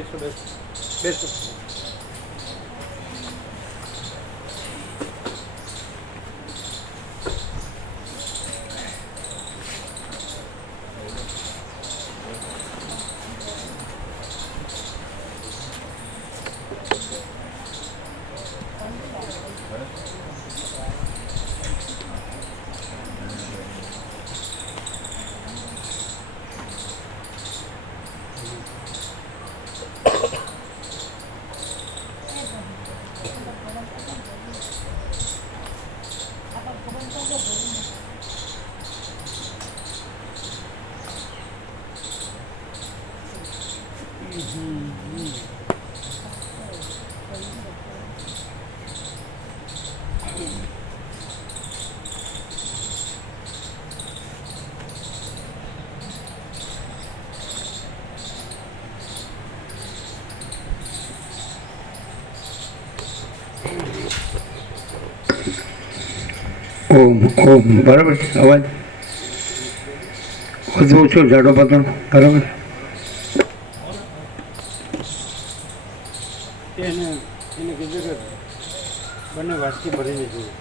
બેસો બેસો બેસો. ઓમ ઓમ બરાબર છે. અવાજ વધુ ઓછો જાડો પાતળો બરાબર. એને એને કીધું કે બંને વાટકી ભરીને જોઈએ.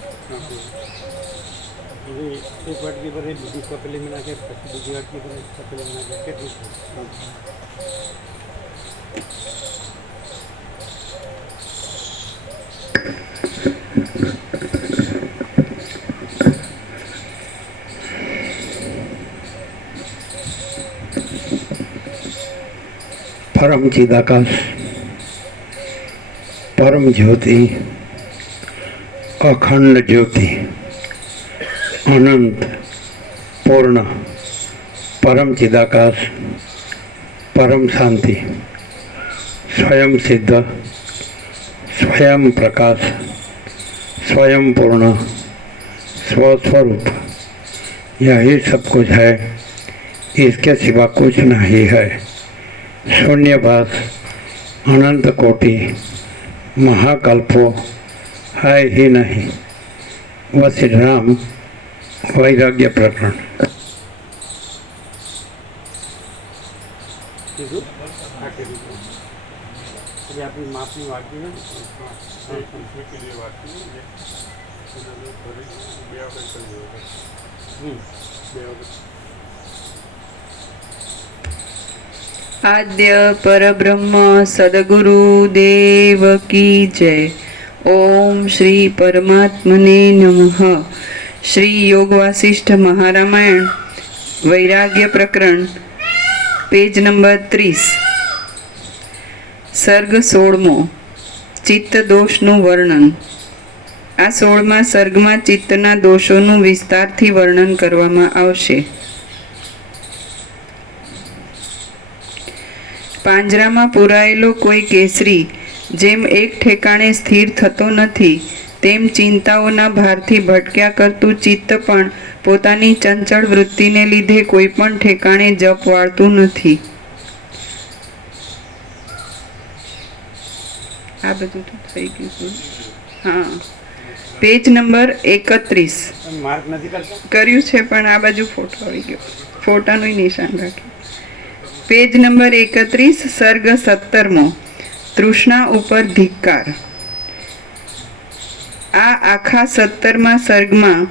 એક વાટકી ભરી બીજી તપેલીમાં નાખે, પછી બીજી વાટકી ભરી તપેલીમાં નાખે. કેટલું છે? પરમ ચિદાકાશ, પરમ જ્યોતિ, અખંડ જ્યોતિ, અનંત પૂર્ણ, પરમ ચિદાકાશ, પરમ શાંતિ, स्वयं सिद्ध, स्वयं प्रकाश, स्वयं पूर्ण, स्वस्वरूप, यही सब कुछ है, इसके सिवा कुछ नहीं है। शून्यभास, अनंत कोटि, महाकल्पो है ही नहीं। वह श्री राम वैराग्य प्रकरण। આપણી માફી વાંચી ને आद्य परब्रह्म सद्गुरु देव की जय। ओम श्री परमात्मने नमः। श्री योग वासिष्ठ महारामायण वैराग्य प्रकरण पेज नंबर 30 सर्ग 16मो चित्त दोषનું વર્ણન। આ 16મા સર્ગમાં ચિત્તના દોષોનું વિસ્તારથી વર્ણન કરવામાં આવશે। પાંજરામાં પૂરાયેલો કોઈ કેસરી જેમ એક ઠેકાણે સ્થિર થતો નથી, તેમ ચિંતાઓના ભારથી ભટક્યા કરતું ચિત્ત પણ પોતાની ચંચળ વૃત્તિને લીધે કોઈ પણ ઠેકાણે જપ વાળતું નથી। આ બધું તો થઈ ગયું। હા, પેજ નંબર 31 માર્ક નથી કરતા કર્યું છે, પણ આ બાજુ ફોટો આવી ગયો, ફોટાનું નિશાન રાખ્યું। પેજ નંબર 31 સર્ગ 17મો તૃષ્ણા ઉપર ધિક્કાર। આ આખા 17મા સર્ગમાં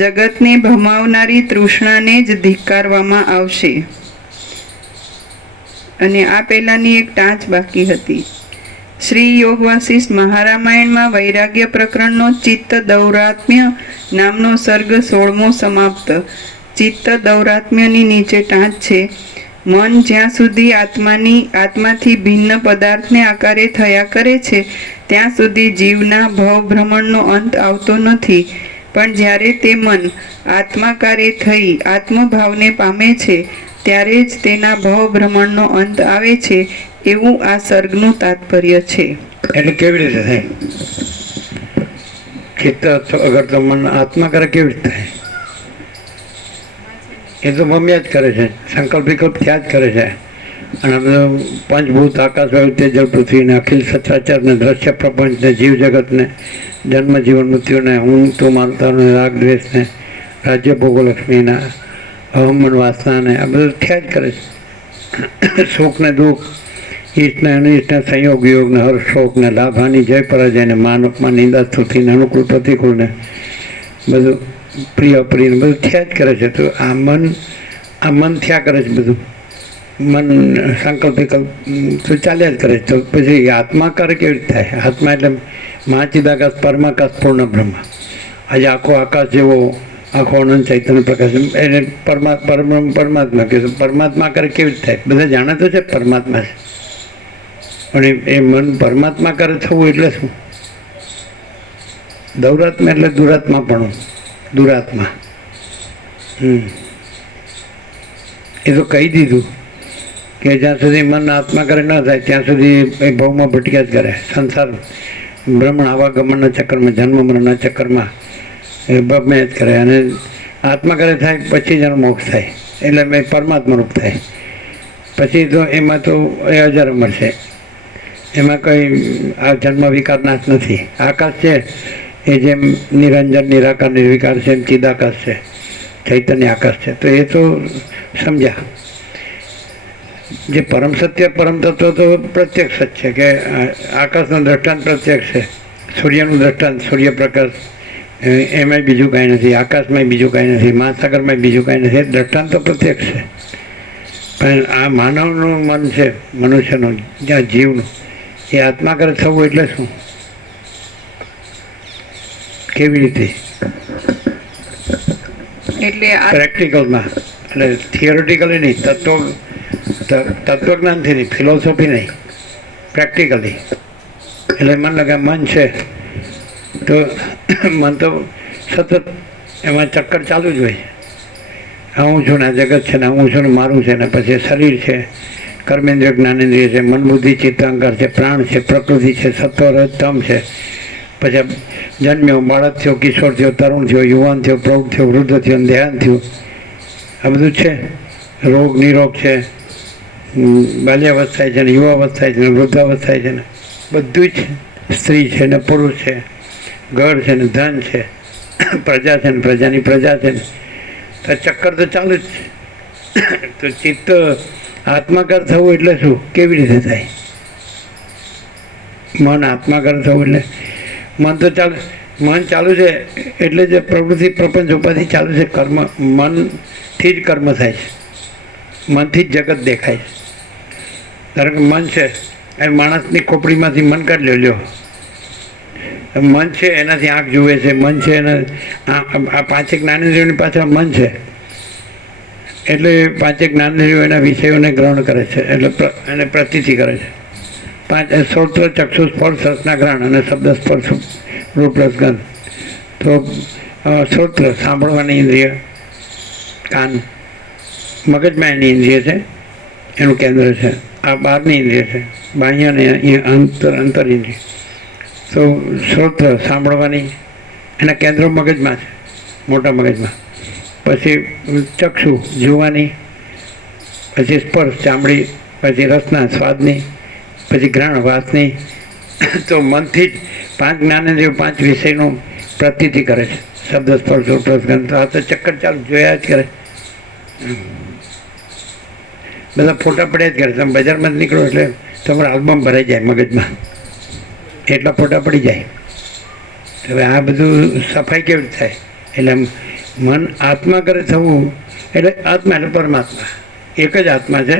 જગતને ભમાવનારી તૃષ્ણાને જ ધિક્કારવામાં આવશે। અને આ પહેલાની એક ટાંચ બાકી હતી। શ્રી યોગ વાસિષ્ઠ મહારામાયણમાં વૈરાગ્ય પ્રકરણનો ચિત્ત દૌરાત્મ્ય નામનો સર્ગ 16મો સમાપ્ત। ચિત્ત દૌરાત્મ્યની નીચે ટાંચ છે। મન જ્યાં સુધી આત્માથી ભિન્ન પદાર્થને આકારે થયા કરે છે ત્યાં સુધી જીવના ભવભ્રમણનો અંત આવતો નથી, પણ જ્યારે તે મન આત્માકારે થઈ આત્મભાવને પામે છે ત્યારે જ તેના ભવભ્રમણનો અંત આવે છે, એવું આ સર્ગનું તાત્પર્ય છે। એટલે કેવી રીતે થાય? ચિત્ત અગર તો મન આત્મા કરે કેવી રીતે થાય? એ તો મમ્યા જ કરે છે, સંકલ્પ વિકલ્પ થયા જ કરે છે। અને આ બધું પંચભૂત આકાશ વાયુ તેજ જળ પૃથ્વીને અખિલ સચરાચરને દ્રશ્ય પ્રપંચને જીવ જગતને જન્મ જીવન મૃત્યુને હું તો માનતાને રાગ દ્વેષને રાજ્ય ભોગોલક્ષ્મીના અહમન વાસનાને આ બધું થયા જ કરે છે। સુખ ને દુઃખ ઈષ્ટને અનિષ્ટને સંયોગ યોગને હર્ષ શોકને લાભ હાનિ જય પરાજયને માન અપમાન નિંદા સ્તુતિને અનુકૂળ પ્રતિકૂળને બધું પ્રિય અપ્રિયને બધું થયા જ કરે છે. તો આ મન થયા કરે છે બધું. મન સંકલ્પ વિકલ્પ તો ચાલ્યા જ કરે છે. તો પછી આત્માકાર કેવી રીતે થાય? આત્મા એટલે મહાચિદાકાશ પરમાકાશ પૂર્ણ બ્રહ્મ. આજે આખો આકાશ જેવો આખો અનંત ચૈતન્ય પ્રકાશ એને પરમાત્મા કહે છે. પરમાત્મા કરે કેવી રીતે થાય? બધા જાણે તો છે પરમાત્મા છે, પણ એ મન પરમાત્મા કરે થવું એટલે શું? દૌરાત્મા એટલે દુરાત્માપણું, દુરાત્મા. એ તો કહી દીધું કે જ્યાં સુધી મન આત્મા કરે ન થાય ત્યાં સુધી એ ભાવમાં ભટક્યા જ કરે. સંસાર ભ્રમણ આવાગમનના ચક્કરમાં, જન્મ મરણના ચક્કરમાં એ બમે જ કરે. અને આત્મા કરે થાય પછી જ એનો મોક્ષ થાય, એટલે મેં પરમાત્મા રૂપ થાય. પછી તો એમાં તો એ અજર અમર છે, એમાં કંઈ આ જન્મ વિકાર નાશ નથી. આકાશ છે એ જેમ નિરંજન નિરાકાર નિર્વિકાર છે એમ ચિદાકાશ છે, ચૈતન્ય આકાશ છે. તો એ તો સમજ્યા. જે પરમ સત્ય પરમ તત્વ તો પ્રત્યક્ષ જ છે કે આકાશનું દ્રષ્ટાંત પ્રત્યક્ષ છે, સૂર્યનું દ્રષ્ટાંત સૂર્યપ્રકાશ, એમાંય બીજું કાંઈ નથી, આકાશમાંય બીજું કાંઈ નથી, મહાસાગરમાંય બીજું કાંઈ નથી. દ્રષ્ટાંત તો પ્રત્યક્ષ છે. પણ આ માનવનું મન છે, મનુષ્યનું, જ્યાં જીવનું, એ આત્માકાર થવું એટલે શું? કેવી રીતે? એટલે પ્રેક્ટિકલમાં, એટલે થિયોરિટિકલી નહીં, તત્વજ્ઞાનથી નહીં, ફિલોસોફી નહીં, પ્રેક્ટિકલી. એટલે મન લગે મન છે તો મન તો સતત એમાં ચક્કર ચાલુ જ હોય. હું છું ને આ જગત છે ને હું છું ને મારું છે ને પછી શરીર છે, કર્મેન્દ્રિય જ્ઞાનેન્દ્રિય છે, મન બુદ્ધિ ચિત્ત અહંકાર છે, પ્રાણ છે, પ્રકૃતિ છે, સત્વ રજ તમ છે. પછી જન્મ્યો, બાળક થયો, કિશોર થયો, તરુણ થયો, યુવાન થયો, પ્રૌઢ થયો, વૃદ્ધ થયો, દેહાંત થયું. આ બધું છે. રોગ નિરોગ છે, બાલ્યાવસ્થાય છે ને યુવાવસ્થાય છે ને વૃદ્ધાવસ્થાય છે ને બધું જ. સ્ત્રી છે ને પુરુષ છે, ઘર છે ને ધન છે, પ્રજા છે ને પ્રજાની પ્રજા છે ને. તો ચક્કર તો ચાલુ જ છે. તો ચિત્ત આત્માકાર થવું એટલે શું? કેવી રીતે થાય? મન આત્માકાર થવું એટલે મન તો ચાલુ, મન ચાલુ છે એટલે જે પ્રવૃત્તિ પ્રપંચ ઉપાધિ ચાલુ છે. કર્મ મનથી જ કર્મ થાય છે, મનથી જ જગત દેખાય છે. ધારો કે મન છે, એ માણસની ખોપડીમાંથી મન કાઢી લ્યો. મન છે એનાથી આંખ જુએ છે, મન છે એના આ પાંચેક જ્ઞાનેન્દ્રિયોની પાછળ મન છે. એટલે પાંચેક જ્ઞાનેન્દ્રિયો એના વિષયોને ગ્રહણ કરે છે, એટલે એને પ્રતીતિ કરે છે. શ્રોત્ર ચક્ષુ સ્પર્શ રસના ગ્રહણ અને શબ્દ સ્પર્શ રૂપ રસગંધ. તો શ્રોત્ર સાંભળવાની ઇન્દ્રિય, કાન, મગજમાં એની ઇન્દ્રિય છે, એનું કેન્દ્ર છે. આ બહારની ઇન્દ્રિય છે, બાહ્ય અને અંતર ઇન્દ્રિય. તો શ્રોત્ર સાંભળવાની એના કેન્દ્રો મગજમાં છે, મોટા મગજમાં. પછી ચક્ષુ જોવાની, પછી સ્પર્શ ચામડી, પછી રસના સ્વાદની, પછી ઘ્રાણ વાસની. તો મનથી જ પાંચ જ્ઞાનેન્દ્રિયો પાંચ વિષયનું પ્રતીતિ કરે છે, શબ્દ સ્પર્શ રૂપ રસગંધ. તો આ તો ચક્કર ચાલુ જોયા જ કરે. બધા ફોટા પડ્યા જ કરે. તમે બજારમાં જ નીકળો એટલે તમારો આલ્બમ ભરાઈ જાય મગજમાં, એટલા ફોટા પડી જાય. હવે આ બધું સફાઈ કેવી રીતે થાય? એટલે મન આત્મા કરે થવું એટલે આત્મા એટલે પરમાત્મા એક જ આત્મા છે,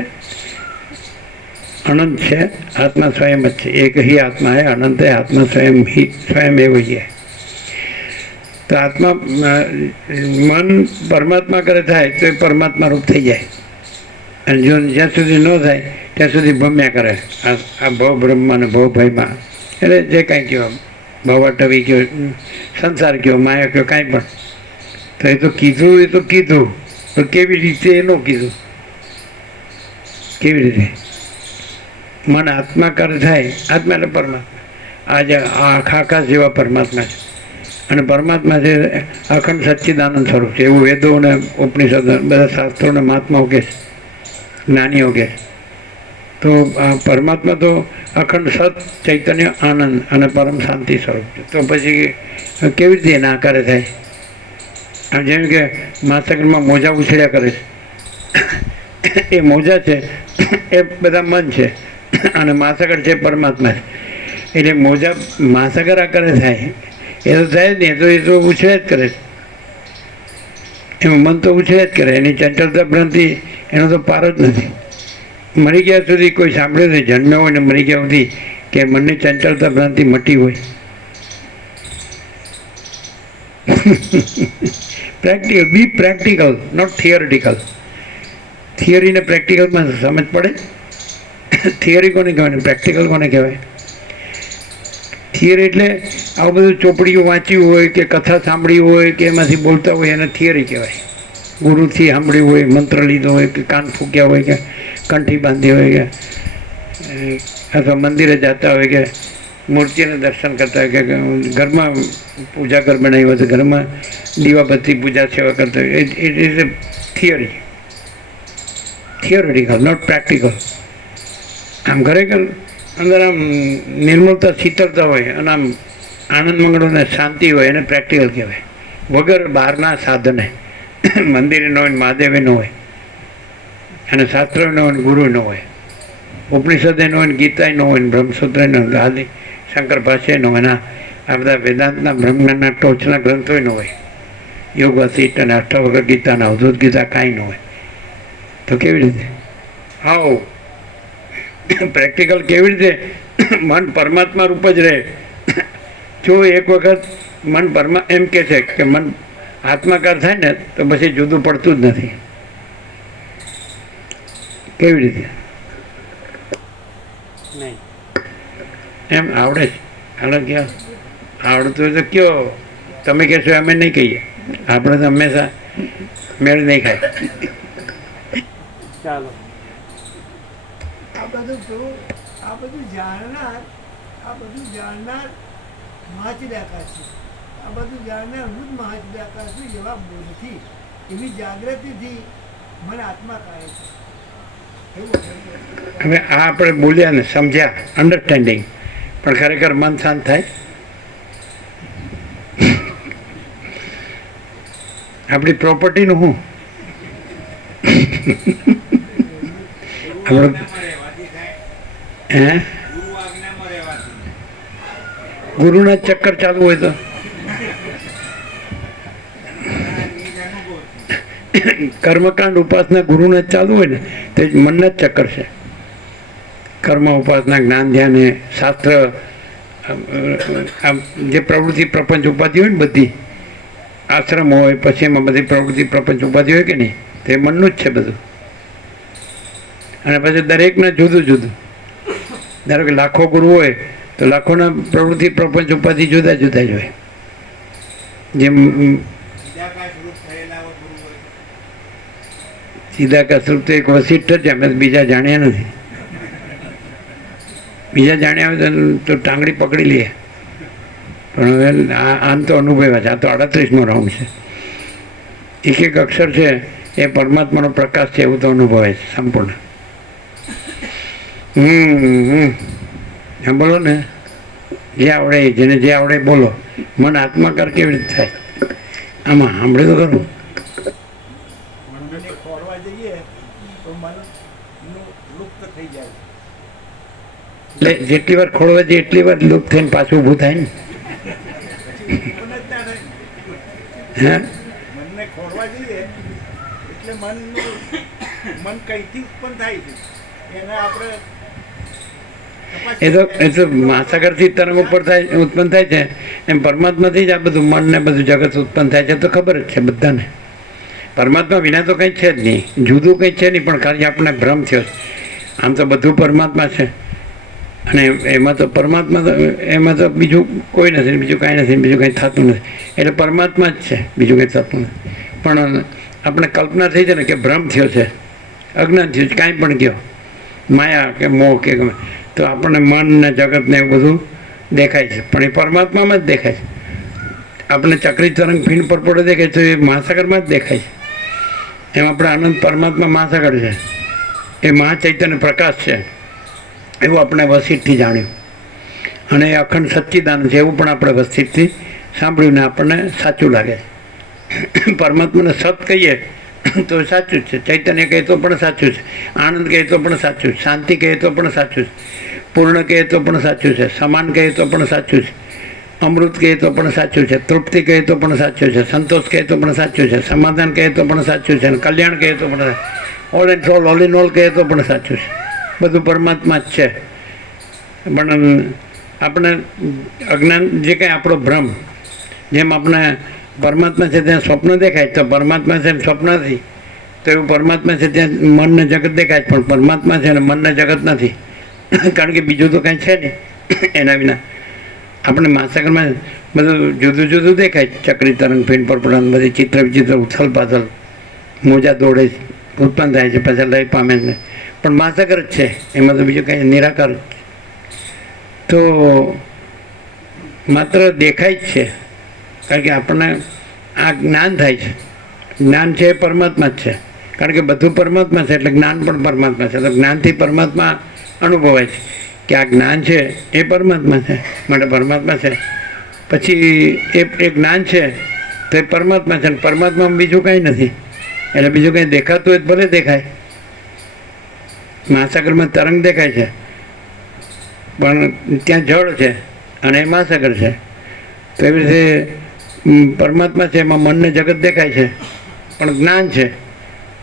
અનંત છે. આત્મા સ્વયં જ છે. એક ही આત્મા है, अनंत है आत्मा स्वयं ही स्वयं एवं ही है. તો આત્મા મન પરમાત્મા કરે થાય તો એ પરમાત્મા રૂપ થઈ જાય. અને જો જ્યાં સુધી ન થાય ત્યાં સુધી ભમ્યા કરે આ ભવ બ્રહ્મા અને ભવ ભયમાં. એટલે જે કાંઈ કહો, ભવાટવી કહો, સંસાર કહો, માયા કહો, કાંઈ પણ. તો એ તો કીધું તો કેવી રીતે એનું કીધું? કેવી રીતે મન આત્માકાર થાય? આત્મા એટલે પરમાત્મા. આજે આખા આકાશ જેવા પરમાત્મા છે. અને પરમાત્મા છે અખંડ સચ્ચિદાનંદ સ્વરૂપ છે, એવું વેદો અને ઉપનિષદ બધા શાસ્ત્રોને મહાત્માઓ કહે છે, જ્ઞાનીઓ કહે છે. તો આ પરમાત્મા તો અખંડ સત ચૈતન્ય આનંદ અને પરમ શાંતિ સ્વરૂપ છે. તો પછી કેવી રીતે એના આકારે થાય? આમ જેમ કે મહાસાગરમાં મોજા ઉછળ્યા કરે છે, એ મોજા છે એ બધા મન છે. અને મહાસાગર છે પરમાત્મા છે. એટલે મોજા મહાસાગર આકારે થાય એ તો થાય જ નહીં. એ તો ઉછળ્યા જ કરે છે. એમાં મન તો ઉછળ્યા જ કરે. એની ચંચળતા ભ્રાંતિ એનો તો પાર જ નથી. મરી ગયા સુધી કોઈ સાંભળ્યું નથી જન્મ્યો હોય ને મરી ગયા સુધી કે મનની ચંચળતા ભ્રાંતિ મટી હોય? Practical, be practical, not theoretical. Theory ને પ્રેક્ટિકલમાં સમજ પડે? થિયરી કોને કહેવાય ને પ્રેક્ટિકલ કોને કહેવાય? થિયરી એટલે આવું બધું ચોપડીઓ વાંચ્યું હોય કે કથા સાંભળી હોય કે એમાંથી બોલતા હોય એને થિયરી કહેવાય. ગુરુથી સાંભળ્યું હોય, મંત્ર લીધો હોય કે કાન ફૂક્યા હોય કે કંઠી બાંધી હોય કે અથવા મંદિરે જતા હોય કે મૂર્તિને દર્શન કરતા હોય કે ઘરમાં પૂજા ઘર બનાવ્યું હોય તો ઘરમાં દીવાબત્તી પૂજા સેવા કરતા હોય. It is a theory, theoretical, not practical. આમ ખરેખર અંદર આમ નિર્મળતા, શીતળતા હોય અને આમ આનંદ મંગળ અને શાંતિ હોય એને પ્રેક્ટિકલ કહેવાય. વગર બહારના સાધને મંદિરે ન હોય, મહાદેવે ન હોય, અને શાસ્ત્રો ન હોય, ગુરુ ન હોય, ઉપનિષદે ન હોય, ગીતાય ન હોય, બ્રહ્મસૂત્ર ન હોય, આદિ શંકર ભાષ્ય ન હોય, આ બધા વેદાંતના બ્રહ્મના ટોચના ગ્રંથો ન હોય, યોગ વસિષ્ઠ અને અષ્ટાવક્ર ગીતાના અવધૂત ગીતા કાંઈ ન હોય. તો કેવી રીતે આવો પ્રેક્ટિકલ કેવી રીતે મન પરમાત્મા રૂપ જ રહે? જો એક વખત મન એમ કહે છે કે મન આત્માકાર થાય ને તો પછી જુદું પડતું જ નથી. કેવી રીતે? નહીં એમ આવડે છે? હાલ ક્યાં આવડતું હોય તો કયો? તમે કહેશો અમે નહીં કહીએ. આપણે તો હંમેશા મેળ નહીં ખાય. ચાલો આ બધું જાણનાર મહાચિદાકાર છે. આ બધું જાણનાર હું જ મહાચિદાકાર છું એવા બોધથી, એવી જાગૃતિથી મને આત્મા કહે છે. હવે આ આપણે બોલ્યા ને સમજ્યા, અન્ડરસ્ટેન્ડિંગ, પણ ખરેખર મન શાંત થાય? આપણી પ્રોપર્ટીનું શું? હે ગુરુના ચક્કર ચાલુ હોય તો કર્મકાંડ ઉપાસના ગુરુના ચાલુ હોય ને તે મનના જ ચક્કર છે. કર્મ ઉપાસના, જ્ઞાન, ધ્યાન, શાસ્ત્ર, જે પ્રવૃત્તિ પ્રપંચ ઉપાધિ હોય ને બધી, આશ્રમ હોય પછી એમાં બધી પ્રવૃત્તિ પ્રપંચ ઉપાધિ હોય કે નહીં, તે મનનું જ છે બધું. અને પછી દરેકને જુદું જુદું. ધારો કે લાખો ગુરુ હોય તો લાખોના પ્રવૃત્તિ પ્રપંચ ઉપાધિ જુદા જુદા જ હોય. જેમ સીધા કસરૂપ તો એક વસિષ્ઠ જ, અમે બીજા જાણ્યા નથી. બીજા જાણ્યા હોય તો ટાંગડી પકડી લઈએ, પણ હવે આમ તો અનુભવ્યા છે. આ તો 38મો રાઉન્ડ છે. એક એક અક્ષર છે એ પરમાત્માનો પ્રકાશ છે એવું તો અનુભવાય છે સંપૂર્ણ. બોલો ને, જે આવડે જેને જે આવડે બોલો. મન આત્માકાર કેવી રીતે થાય? આમાં સાંભળે તો ખરું. મનને ખોરવા જઈએ તો મન લુપ્ત થઈ જાય. એટલે જેટલી વાર ખોળવા જઈએ એટલી વાર લુપ્ત થઈને પાછું ઊભું થાય ને. હે મનને ખોરવા જઈએ એટલે મન કઈથી ઉત્પન્ન થાય છે એને આપણે એ તો મહાસાગરથી તરંગ ઉપર થાય, ઉત્પન્ન થાય છે. એમ પરમાત્માથી જ આ બધું મન ને બધું જગત ઉત્પન્ન થાય છે તો ખબર જ છે બધાને. પરમાત્મા વિના તો કંઈ છે જ નહીં, જુદું કંઈ છે નહીં, પણ ખાલી આપણને ભ્રમ થયો છે. આમ તો બધું પરમાત્મા છે અને એમાં તો પરમાત્મા તો એમાં તો બીજું કોઈ નથી, બીજું કાંઈ નથી, બીજું કંઈ થતું નથી. એટલે પરમાત્મા જ છે, બીજું કંઈ થતું નથી. પણ આપણે કલ્પના થઈ છે ને કે ભ્રમ થયો છે, અજ્ઞાન થયું છે, કાંઈ પણ કહો, માયા કે મોહ કે ગમે, તો આપણને મન ને જગત ને એવું બધું દેખાય છે, પણ એ પરમાત્મામાં જ દેખાય છે. આપણે ચક્રી તરંગ ફીણ પર પડે દેખાય તો એ મહાસાગરમાં જ દેખાય છે. એમ આપણે આનંદ પરમાત્મા મહાસાગર છે, એ મહાચૈતન્ય પ્રકાશ છે એવું આપણે વસિષ્ઠથી જાણ્યું. અને એ અખંડ સચ્ચિદાનંદ છે એવું પણ આપણે વસિષ્ઠથી સાંભળ્યું ને આપણને સાચું લાગે છે. પરમાત્માને સત કહીએ તો સાચું જ છે. ચૈતન્ય કહે તો પણ સાચું છે, આનંદ કહે તો પણ સાચું છે, શાંતિ કહે તો પણ સાચું છે, પૂર્ણ કહે તો પણ સાચું છે, સમાન કહે તો પણ સાચું છે, અમૃત કહે તો પણ સાચું છે, તૃપ્તિ કહે તો પણ સાચું છે, સંતોષ કહે તો પણ સાચું છે, સમાધાન કહે તો પણ સાચું છે, અને કલ્યાણ કહે તો પણ all and all in all કહે તો પણ સાચું છે. બધું પરમાત્મા જ છે. પણ આપણે અજ્ઞાન જે કંઈ આપણો ભ્રમ, જેમ આપણે પરમાત્મા છે ત્યાં સ્વપ્ન દેખાય તો પરમાત્મા છે સ્વપ્ન નથી, તો એવું પરમાત્મા છે ત્યાં મનને જગત દેખાય પણ પરમાત્મા છે અને મનને જગત નથી. કારણ કે બીજું તો કાંઈ છે નહીં એના વિના. આપણે મહાસાગરમાં બધું જુદું જુદું દેખાય, ચક્રી તરંગ ફીણ પરપડાન બધી ચિત્ર વિચિત્ર ઉથલ પાથલ મોજા દોડે ઉત્પન્ન થાય છે, પછી લય પામે છે, પણ મહાસાગર જ છે, એમાં તો બીજું કંઈ નિરાકાર જ છે. તો માત્ર દેખાય જ છે, કારણ કે આપણને આ જ્ઞાન થાય છે. જ્ઞાન છે એ પરમાત્મા જ છે, કારણ કે બધું પરમાત્મા છે એટલે જ્ઞાન પણ પરમાત્મા છે. તો જ્ઞાનથી પરમાત્મા અનુભવાય છે કે આ જ્ઞાન છે એ પરમાત્મા છે, માટે પરમાત્મા છે. પછી એ જ્ઞાન છે તો એ પરમાત્મા છે, અને પરમાત્મામાં બીજું કાંઈ નથી. એટલે બીજું કંઈ દેખાતું હોય તો ભલે દેખાય. મહાસાગરમાં તરંગ દેખાય છે પણ ત્યાં જળ છે અને એ મહાસાગર છે. તો એવી રીતે પરમાત્મા છે, એમાં મનને જગત દેખાય છે પણ જ્ઞાન છે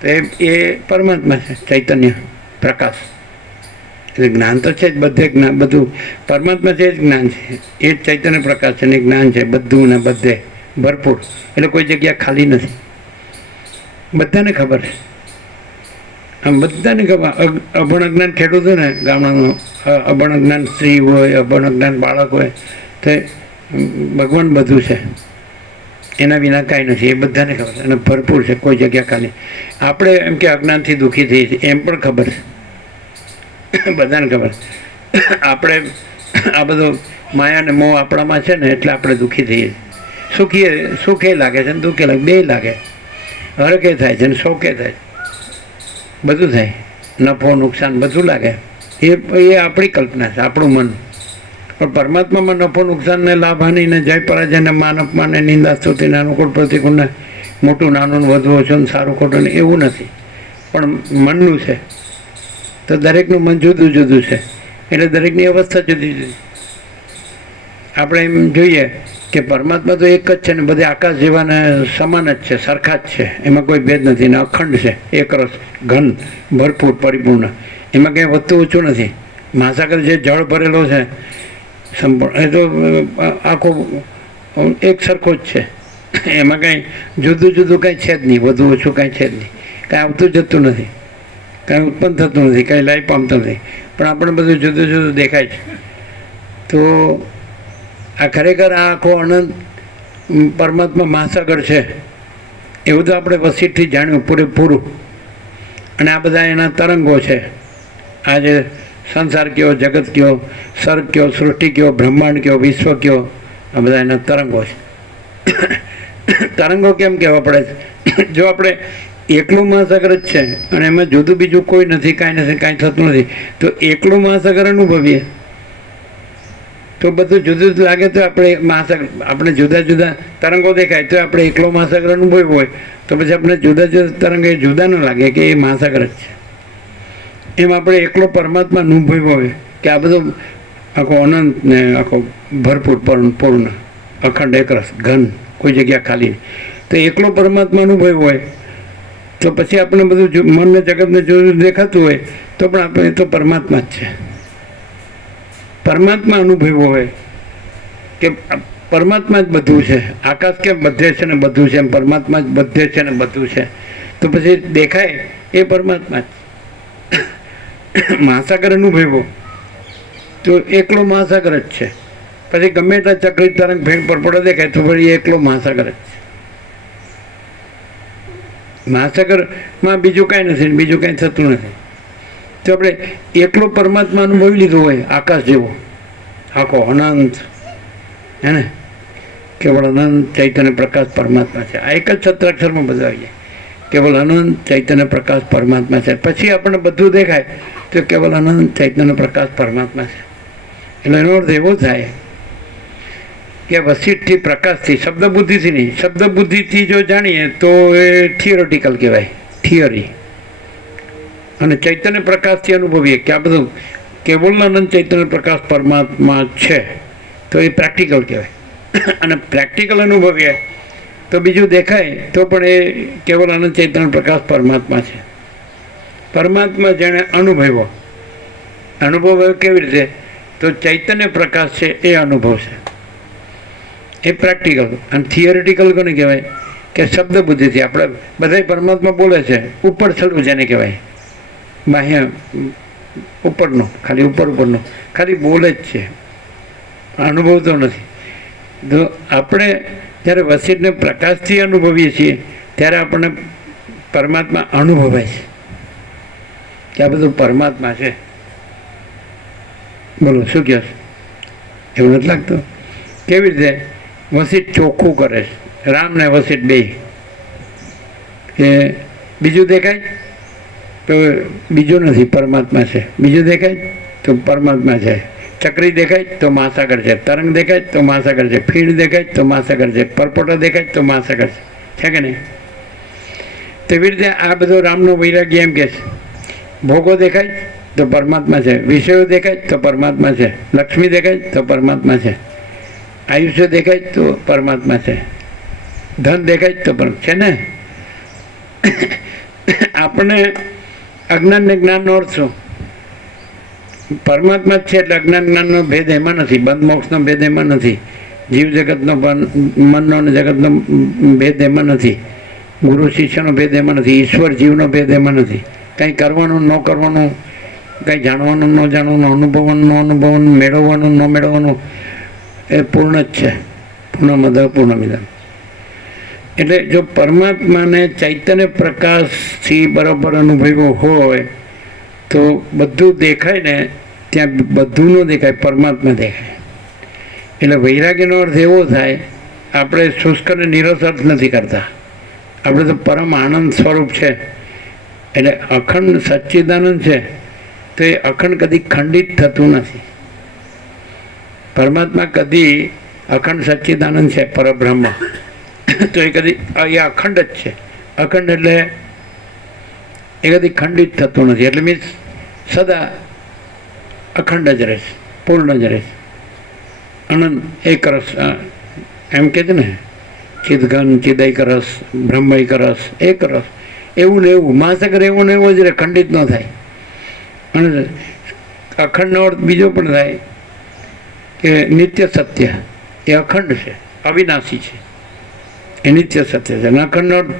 તો એ પરમાત્મા છે, ચૈતન્ય પ્રકાશ. એટલે જ્ઞાન તો છે જ બધે, જ્ઞાન બધું પરમાત્મા છે, એ જ જ્ઞાન છે, એ જ ચૈતન્ય પ્રકાશ છે, ને જ્ઞાન છે બધું ને બધે ભરપૂર. એટલે કોઈ જગ્યા ખાલી નથી, બધાને ખબર છે. આમ બધાને ખબર. અભણ અજ્ઞાન ખેડૂતો ને ગામડાનું, અભણ અજ્ઞાન સ્ત્રી હોય, અભણ અજ્ઞાન બાળક હોય, તો ભગવાન બધું છે, એના વિના કાંઈ નથી, એ બધાને ખબર છે અને ભરપૂર છે, કોઈ જગ્યા ખાલી. આપણે એમ કે અજ્ઞાનથી દુઃખી થઈએ છીએ એમ પણ ખબર છે, બધાને ખબર. આપણે આ બધો માયા અને મોહ આપણામાં છે ને એટલે આપણે દુઃખી થઈએ છીએ. સુખે લાગે છે ને દુઃખે લાગે, બે લાગે, હરકે થાય છે ને શોકે થાય, બધું થાય, નફો નુકસાન બધું લાગે. એ આપણી કલ્પના છે, આપણું મન. પણ પરમાત્મામાં નફો નુકસાન ને લાભ હાનિ ને જય પરાજય ને માન અપમાન ને નિંદા સ્તુતિ ને અનુકૂળ પ્રતિકૂળ ને મોટું નાનું વધુ ઓછું સારું ખોટું ને એવું નથી, પણ મનનું છે. તો દરેકનું મન જુદું જુદું છે, એટલે દરેકની અવસ્થા જુદી જુદી. આપણે એમ જોઈએ કે પરમાત્મા તો એક જ છે ને બધે આકાશ જેવાને સમાન જ છે, સરખા જ છે, એમાં કોઈ ભેદ નથી ને અખંડ છે, એક રસ ઘન ભરપૂર પરિપૂર્ણ, એમાં કંઈ વધતું ઓછું નથી. મહાસાગર જે જળ ભરેલો છે સંપૂર્ણ, એ તો આખો એક સરખો જ છે, એમાં કાંઈ જુદું જુદું કાંઈ છે જ નહીં, વધુ ઓછું કાંઈ છે જ નહીં, કાંઈ આવતું જતું નથી, કાંઈ ઉત્પન્ન થતું નથી, કાંઈ લાઈ પામતું નથી, પણ આપણે બધું જુદું જુદું દેખાય છે. તો આ ખરેખર આ આખો અનંત પરમાત્મા મહાસાગર છે એવું તો આપણે વસીઠથી જાણ્યું પૂરેપૂરું. અને આ બધા એના તરંગો છે. આજે સંસાર કયો, જગત કયો, સર્ગ કયો, સૃષ્ટિ કયો, બ્રહ્માંડ કયો, વિશ્વ કયો, આ બધા એના તરંગો છે. તરંગો કેમ કહેવા પડે છે? જો આપણે એકલું મહાસાગર જ છે અને એમાં જુદું બીજું કોઈ નથી, કાંઈ નથી, કાંઈ થતું નથી, તો એકલું મહાસાગર અનુભવીએ તો બધું જુદું જુદું લાગે. તો આપણે મહાસાગર, આપણે જુદા જુદા તરંગો દેખાય તો આપણે એકલો મહાસાગર અનુભવ્યો હોય તો પછી આપણે જુદા જુદા તરંગ એ જુદા ન લાગે કે એ મહાસાગર જ છે. એમ આપણે એકલો પરમાત્મા અનુભવ્યો હોય કે આ બધો આખો અનંત ને આખો ભરપૂર પૂર્ણ અખંડ એકરસ ઘન, કોઈ જગ્યા ખાલી, તો એકલો પરમાત્મા અનુભવ્યો હોય તો પછી આપણે બધું મનને જગતને જુદું દેખાતું હોય તો પણ આપણે તો પરમાત્મા જ છે. પરમાત્મા અનુભવ્યો હોય કે પરમાત્મા જ બધું છે, આકાશ કેમ બધે છે ને બધું છે, એમ પરમાત્મા જ બધે છે ને બધું છે, તો પછી દેખાય એ પરમાત્મા જ. મહાસાગર અનુભવ્યો તો એકલો મહાસાગર જ છે, પછી ગમે એટલા ચક્રી તરંગ ભેગ પરપડો દેખાય તો ફરી એકલો મહાસાગર જ છે. મહાસાગરમાં બીજું કાંઈ નથી, બીજું કાંઈ થતું નથી. તો આપણે એકલો પરમાત્મા અનુભવી લીધો હોય આકાશ જેવો આખો અનંત, હે ને, કેવળ અનંત ચૈતન્ય પ્રકાશ પરમાત્મા છે. આ એક જ સત્રાક્ષરમાં બધા આવી જાય, કેવળ અનંત ચૈતન્ય પ્રકાશ પરમાત્મા છે. પછી આપણને બધું દેખાય તો કેવળ અનંત ચૈતન્ય પ્રકાશ પરમાત્મા છે. એટલે એનો અર્થ એવો થાય કે વસીઠથી પ્રકાશથી, શબ્દ બુદ્ધિથી નહીં. શબ્દ બુદ્ધિથી જો જાણીએ તો એ થિયોરિટિકલ કહેવાય, થિયરી. અને ચૈતન્ય પ્રકાશથી અનુભવીએ કે આ બધું કેવળ આનંદ ચૈતન્ય પ્રકાશ પરમાત્મા છે, તો એ પ્રેક્ટિકલ કહેવાય. અને પ્રેક્ટિકલ અનુભવીએ તો બીજું દેખાય તો પણ એ કેવળ આનંદ ચૈતન્ય પ્રકાશ પરમાત્મા છે. પરમાત્મા જેણે અનુભવ્યો કેવી રીતે? તો ચૈતન્ય પ્રકાશ છે એ અનુભવ છે, એ પ્રેક્ટિકલ. અને થિયરિટિકલ કોને કહેવાય? કે શબ્દ બુદ્ધિથી આપણે બધા પરમાત્મા બોલે છે, ઉપર છેલ્લું જેને કહેવાય, બાહ્ય ઉપરનું, ખાલી ઉપરનું ખાલી બોલે જ છે, અનુભવતો નથી. તો આપણે જ્યારે વસીઠને પ્રકાશથી અનુભવીએ છીએ ત્યારે આપણને પરમાત્મા અનુભવાય છે કે આ બધું પરમાત્મા છે. બોલો શું કહો છો? એવું નથી લાગતું? કેવી રીતે વસીઠ ચોખ્ખું કરે છે, રામ ને વસીઠ બે. કે બીજું દેખાય તો બીજું નથી, પરમાત્મા છે. બીજું દેખાય તો પરમાત્મા છે. ચક્રી દેખાય તો મહાસાગર છે, તરંગ દેખાય તો મહાસાગર છે, ફીણ દેખાય તો મહાસાગર છે, પરપોટો દેખાય તો મહાસાગર છે કે નહીં? તેવી રીતે આ બધો રામનો વૈરાગ્ય એમ કે છે. ભોગો દેખાય તો પરમાત્મા છે, વિષયો દેખાય તો પરમાત્મા છે, લક્ષ્મી દેખાય તો પરમાત્મા છે, આયુષ્ય દેખાય તો પરમાત્મા છે, ધન દેખાય તો છે ને. આપણે અજ્ઞાન ને જ્ઞાનનો અર્થ શું? પરમાત્મા જ છે એટલે અજ્ઞાન જ્ઞાનનો ભેદ એમાં નથી, બંધ મોક્ષનો ભેદ એમાં નથી, જીવ જગતનો મનનો અને જગતનો ભેદ એમાં નથી, ગુરુ શિષ્યનો ભેદ એમાં નથી, ઈશ્વર જીવનો ભેદ એમાં નથી. કંઈ કરવાનું ન કરવાનું, કંઈ જાણવાનું ન જાણવાનું, અનુભવવાનું ન અનુભવવાનું, મેળવવાનું ન મેળવવાનું, એ પૂર્ણ જ છે. પૂર્ણમદ પૂર્ણમિદમ. એટલે જો પરમાત્માને ચૈતન્ય પ્રકાશથી બરાબર અનુભવ્યો હોય તો બધું દેખાય ને, ત્યાં બધું ન દેખાય, પરમાત્મા દેખાય. એટલે વૈરાગ્યનો અર્થ એવો થાય, આપણે શુષ્ક અને નિરસ અર્થ નથી કરતા, આપણે તો પરમ આનંદ સ્વરૂપ છે. એટલે અખંડ સચ્ચિદાનંદ છે તો એ અખંડ કદી ખંડિત થતું નથી. પરમાત્મા કદી અખંડ સચ્ચિદાનંદ છે, પરબ્રહ્મ, તો એ કદી એ અખંડ જ છે. અખંડ એટલે એ કદી ખંડિત થતું નથી. એટલે મીન્સ સદા અખંડ જ રહેશે, પૂર્ણ જ રહેશે, અનંત એક રસ. એમ કે છે ને, ચિદઘન ચિદૈક રસ, બ્રહ્મૈક રસ, એક રસ. એવું ને એવું મહાસાગર, એવું ને એવું જ રહે, ખંડિત ન થાય. અને અખંડનો અર્થ બીજો પણ થાય કે નિત્ય સત્ય, એ અખંડ છે, અવિનાશી છે, એ નિત્ય સત્ય છે. અખંડનો અર્થ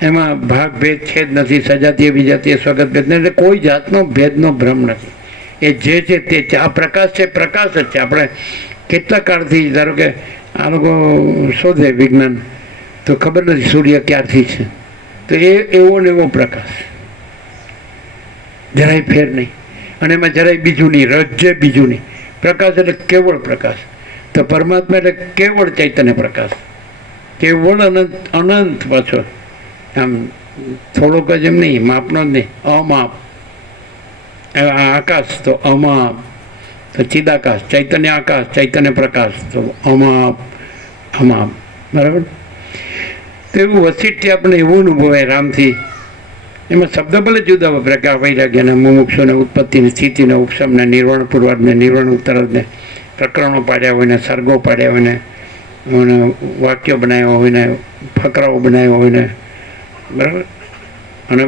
એમાં ભાગ ભેદ છે જ નથી, સજાતીય વિજાતીય સ્વગત ભેદ નથી, એટલે કોઈ જાતનો ભેદનો ભ્રમ નથી. એ જે છે તે છે. આ પ્રકાશ છે, પ્રકાશ જ છે. આપણે કેટલા કાળથી, ધારો કે આ લોકો શોધે વિજ્ઞાન તો ખબર નથી સૂર્ય ક્યારથી છે, તો એ એવો ને એવો પ્રકાશ, જરાય ફેર નહીં. અને એમાં જરાય બીજું નહીં, રજ્જે બીજું નહીં. પ્રકાશ એટલે કેવળ પ્રકાશ. તો પરમાત્મા એટલે કેવળ ચૈતન્ય પ્રકાશ, કેવળ અનંત, અનંત પાછો. આમ થોડોક જ એમ નહીં, માપનો જ નહીં, અમાપ. આકાશ તો અમાપ, તો ચિદાકાશ, ચૈતન્ય આકાશ, ચૈતન્ય પ્રકાશ, તો અમાપ અમાપ. બરાબર? તો એવું વસીઠથી આપણે એવું અનુભવાય રામથી. એમાં શબ્દ ભલે જુદા વપરાય કે આ વૈરાગ્યને, મુમુક્ષુને, ઉત્પત્તિને, સ્થિતિને, ઉપશમને, નિર્વાણ પૂર્વાર્ધને, નિર્વાણ ઉત્તરાર્ધને પ્રકરણો પાડ્યા હોય ને, સર્ગો પાડ્યા હોય ને, વાક્યો બનાવ્યા હોય ને, ફકરાઓ બનાવ્યા હોય ને, બરાબર. અને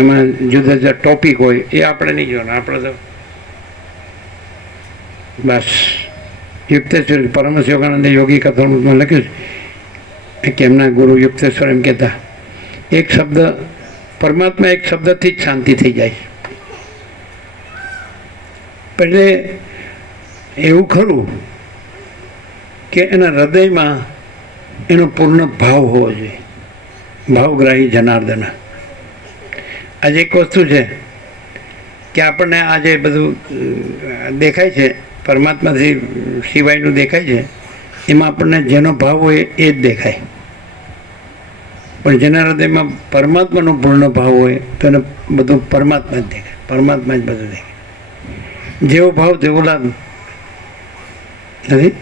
એમાં જુદા જુદા ટોપિક હોય, એ આપણે નહીં જોવાનું. આપણે તો બસ યુક્તેશ્વર પરમહંસ યોગાનંદે યોગી કથામાં લખ્યું છે કે એમના ગુરુ યુક્તેશ્વર એમ કહેતા, એક શબ્દ પરમાત્મા, એક શબ્દથી જ શાંતિ થઈ જાય. એટલે એવું ખરું કે એના હૃદયમાં એનો પૂર્ણ ભાવ હોવો જોઈએ, ભાવગ્રાહી જનાર્દન. આજે એક વસ્તુ છે કે આપણને આજે બધું દેખાય છે, પરમાત્માથી સિવાયનું દેખાય છે, એમાં આપણને જેનો ભાવ હોય એ જ દેખાય. પણ જેના હૃદયમાં પરમાત્માનો પૂર્ણ ભાવ હોય તો એને બધું પરમાત્મા જ દેખાય, પરમાત્મા જ બધું દેખાય. જેવો ભાવ તેવો લાભ નથી.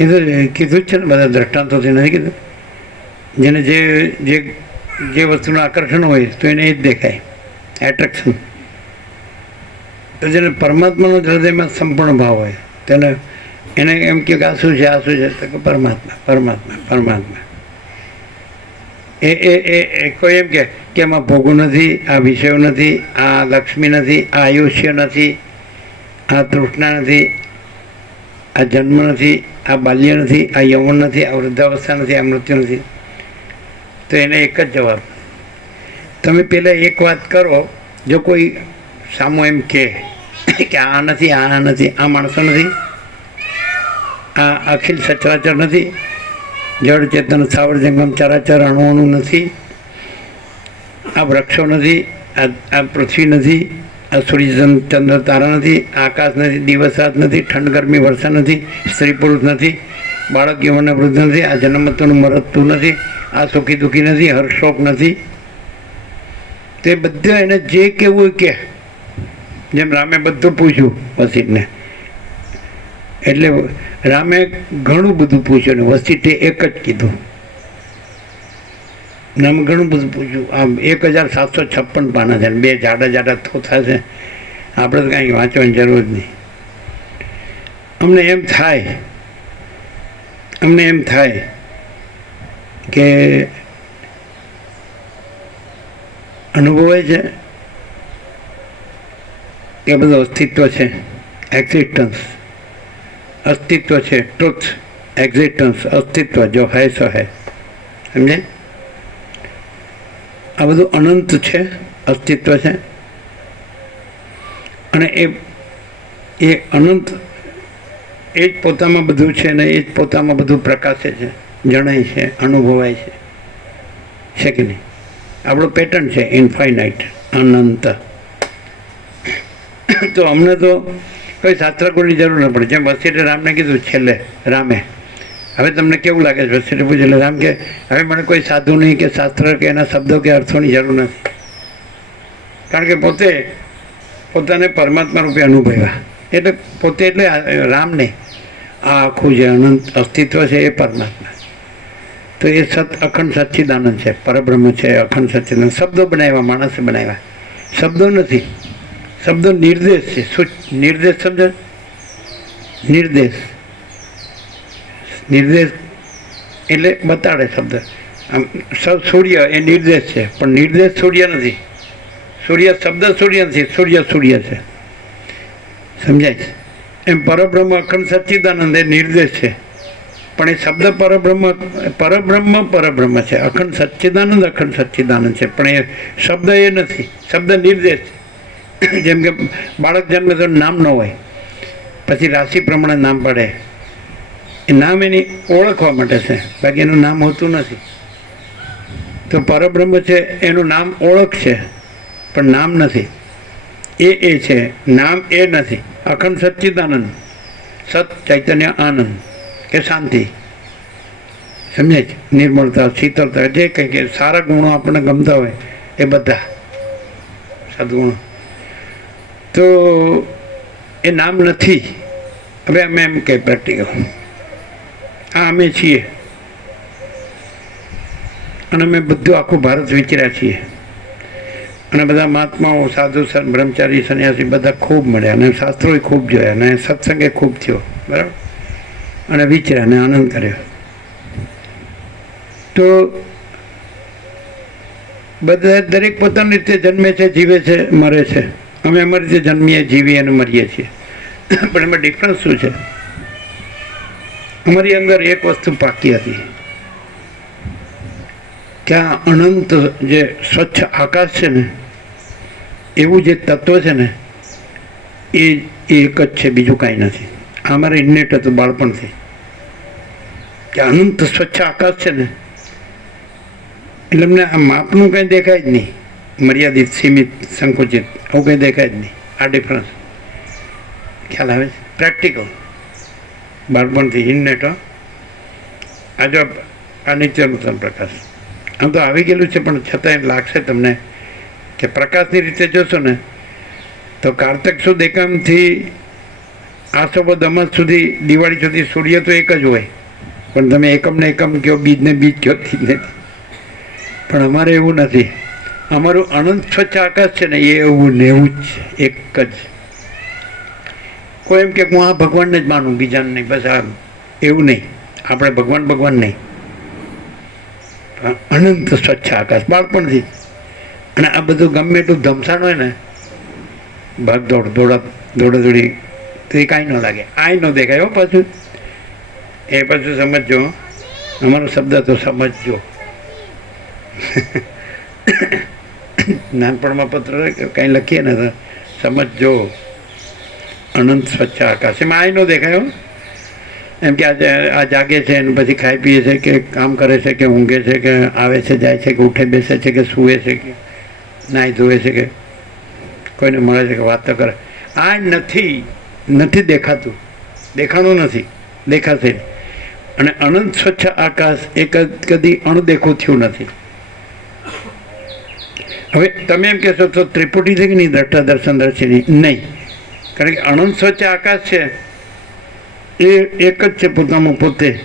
એ તો કીધું જ છે ને, બધા દ્રષ્ટાંતોથી નથી કીધું. જેને જે જે જે વસ્તુનું આકર્ષણ હોય તો એને એ જ દેખાય, એટ્રેક્શન. તો જેને પરમાત્માનો જ હૃદયમાં સંપૂર્ણ ભાવ હોય તેને એને એમ કે આ શું છે, આ શું છે, તો કે પરમાત્મા પરમાત્મા પરમાત્મા. એ એ એ કોઈ એમ કે એમાં ભોગું નથી, આ વિષયો નથી, આ લક્ષ્મી નથી, આ આયુષ્ય નથી, આ તૃષ્ણા નથી, આ જન્મ નથી, આ બાલ્ય નથી, આ યૌવન નથી, આ વૃદ્ધાવસ્થા નથી, આ મૃત્યુ નથી. તો એને એક જ જવાબ, તમે પહેલાં એક વાત કરો. જો કોઈ સામો એમ કે આ નથી, આ નથી, આ માણસો નથી, આ અખિલ સચરાચર નથી, જળ ચેતન સ્થાવર જંગમ ચરાચર અણુઓનું નથી, આ વૃક્ષો નથી, આ પૃથ્વી નથી, આ સૂર્ય ચંદ્ર તારા નથી, આકાશ નથી, દિવસ રાત નથી, ઠંડ ગરમી વર્ષા નથી, સ્ત્રી પુરુષ નથી, બાળક યુવાન વૃદ્ધ નથી, આ જન્મતું મરતું નથી, આ સુખી દુઃખી નથી, હર્ષોક નથી. તે બધું એને જે કહેવું કે, જેમ રામે બધું પૂછ્યું વસિષ્ઠને, એટલે રામે ઘણું બધું પૂછ્યું ને વસિષ્ઠે એક જ કીધું. રામે ઘણું બધું પૂછ્યું. આમ 1756 પાના છે, 2 જાડા જાડા થોથા છે. આપણે તો કાંઈ વાંચવાની જરૂર જ નહીં. અમને એમ થાય કે અનુભવાય છે કે બધું અસ્તિત્વ છે, એક્ઝિસ્ટન્સ, અસ્તિત્વ છે, ટ્રુથ, એક્ઝિસ્ટન્સ, અસ્તિત્વ, જો હૈ સો હૈ. સમજે? આ બધું અનંત છે, અસ્તિત્વ છે. અને એ અનંત એ જ પોતામાં બધું છે ને એ જ પોતામાં બધું પ્રકાશે છે, જણાય છે, અનુભવાય છે કે નહીં? આપણો પેટર્ન છે ઇન્ફાઇનાઇટ, અનંત. તો અમને તો કોઈ શાસ્ત્રકુળની જરૂર ન પડે. જેમ વસિષ્ઠે રામને કીધું છેલ્લે, રામે, હવે તમને કેવું લાગે છે? વસિષ્ઠે પૂછે એટલે રામ કે હવે મને કોઈ સાધુની કે શાસ્ત્ર કે એના શબ્દો કે અર્થોની જરૂર નથી, કારણ કે પોતાને પરમાત્મા રૂપે અનુભવ્યા. એટલે પોતે એટલે રામ નહીં, આ આખું જે અનંત અસ્તિત્વ છે એ પરમાત્મા. તો એ અખંડ સચ્ચિદાનંદ છે, પરબ્રહ્મ છે, અખંડ સચ્ચિદાનંદ. શબ્દો બનાવ્યા, માણસે બનાવ્યા, શબ્દો નથી. શબ્દો નિર્દેશ છે. શું નિર્દેશ? સમજો? નિર્દેશ એટલે બતાડે શબ્દ. આમ સૂર્ય એ નિર્દેશ છે, પણ નિર્દેશ સૂર્ય નથી. સૂર્ય શબ્દ સૂર્ય નથી, સૂર્ય છે. સમજાય છે? એમ પરબ્રહ્મ અખંડ સચ્ચિદાનંદ એ નિર્દેશ છે, પણ એ શબ્દ પરબ્રહ્મ છે. અખંડ સચ્ચિદાનંદ છે, પણ એ શબ્દ એ નથી. શબ્દ નિર્દેશ છે. જેમ કે બાળક જન્મે તો નામ ન હોય, પછી રાશિ પ્રમાણે નામ પડે. એ નામ એની ઓળખવા માટે છે, બાકી એનું નામ હોતું નથી. તો પરબ્રહ્મ છે એનું નામ ઓળખ છે, પણ નામ નથી. એ છે, નામ એ નથી. અખંડ સચ્ચિદાનંદ, સત ચૈતન્ય આનંદ કે શાંતિ. સમજાય છે? નિર્મળતા, શીતળતા, જે કંઈ કે સારા ગુણો આપણને ગમતા હોય એ બધા સદગુણો. તો એ નામ નથી. હવે અમે એમ કંઈ પ્રેક્ટિકલ અમે છીએ, અને અમે બધું આખું ભારત વિચર્યા છીએ, અને બધા મહાત્માઓ, સાધુ, બ્રહ્મચારી, સંન્યાસી બધા ખૂબ મળ્યા, અને શાસ્ત્રોએ ખૂબ જોયા, અને સત્સંગે ખૂબ થયો, બરાબર, અને વિચર્યા અને આનંદ કર્યો. તો બધા દરેક પોતાની રીતે જન્મે છે, જીવે છે, મરે છે. અમે અમારી રીતે જન્મીએ, જીવીએ અને મરીએ છીએ. પણ એમાં ડિફરન્સ શું છે? અમારી અંદર એક વસ્તુ પાકી હતી કે આ અનંત જે સ્વચ્છ આકાશ છે ને, એવું જે તત્વ છે ને, એ એક જ છે, બીજું કાંઈ નથી. આ અમારે ઇન્નેટ હતું બાળપણથી કે અનંત સ્વચ્છ આકાશ છે ને, એટલે અમને આ માપનું કંઈ દેખાય જ નહીં. મર્યાદિત, સીમિત, સંકુચિત, આવું કંઈ દેખાય જ નહીં. આ ડિફરન્સ ખ્યાલ આવે છે? પ્રેક્ટિકલ બાળપણથી ઇન્નેટ. આ જો આ નિત્યનૂતન પ્રકાશ આમ તો આવી ગયેલું છે, પણ છતાં એમ લાગશે તમને કે પ્રકાશની રીતે જોશો ને તો કાર્તક સુદ એકમથી આસોબદ અમાસ સુધી દિવાળી સુધી સૂર્ય તો એક જ હોય, પણ તમે એકમને એકમ કહો, બીજને બીજ કહો, તીજને તીજ. પણ અમારે એવું નથી. અમારું અનંત સ્વચ્છ આકાશ છે ને એ એવું ને એવું જ છે, એક જ. કોઈ એમ કે હું આ ભગવાનને જ માનું, બીજાને નહીં, બસ આમ એવું નહીં. આપણે ભગવાન નહીં, અનંત સ્વચ્છ આકાશ બાળપણથી. અને આ બધું ગમે એટલું ધમસાણ હોય ને, ભાગ દોડાદોડી, તો એ કાંઈ ન લાગે. આય ન દેખાય હો પાછું. એ પાછું સમજજો, અમારો શબ્દ તો સમજજો. નાનપણમાં પત્ર કંઈ લખીએ ને તો સમજજો, અનંત સ્વચ્છ આકાશ. એમાં આય ન દેખાય હો. એમ કે આજે આ જાગે છે અને પછી ખાઈ પીએ છે કે કામ કરે છે કે ઊંઘે છે કે આવે છે જાય છે કે ઉઠે બેસે છે કે સૂવે છે કે નાહી ધોવે છે કે કોઈને મળે છે કે વાત તો કરે. આ નથી દેખાતું, દેખાણું નથી, દેખાશે. અને અનંત સ્વચ્છ આકાશ એ કદી અણદેખું થયું નથી. હવે તમે એમ કહેશો તો ત્રિપુટી છે કે નહીં, દ્રષ્ટા દર્શન દર્શિની? નહીં, કારણ કે અનંત સ્વચ્છ આકાશ છે એ એક જ છે પોતામાં પોતે,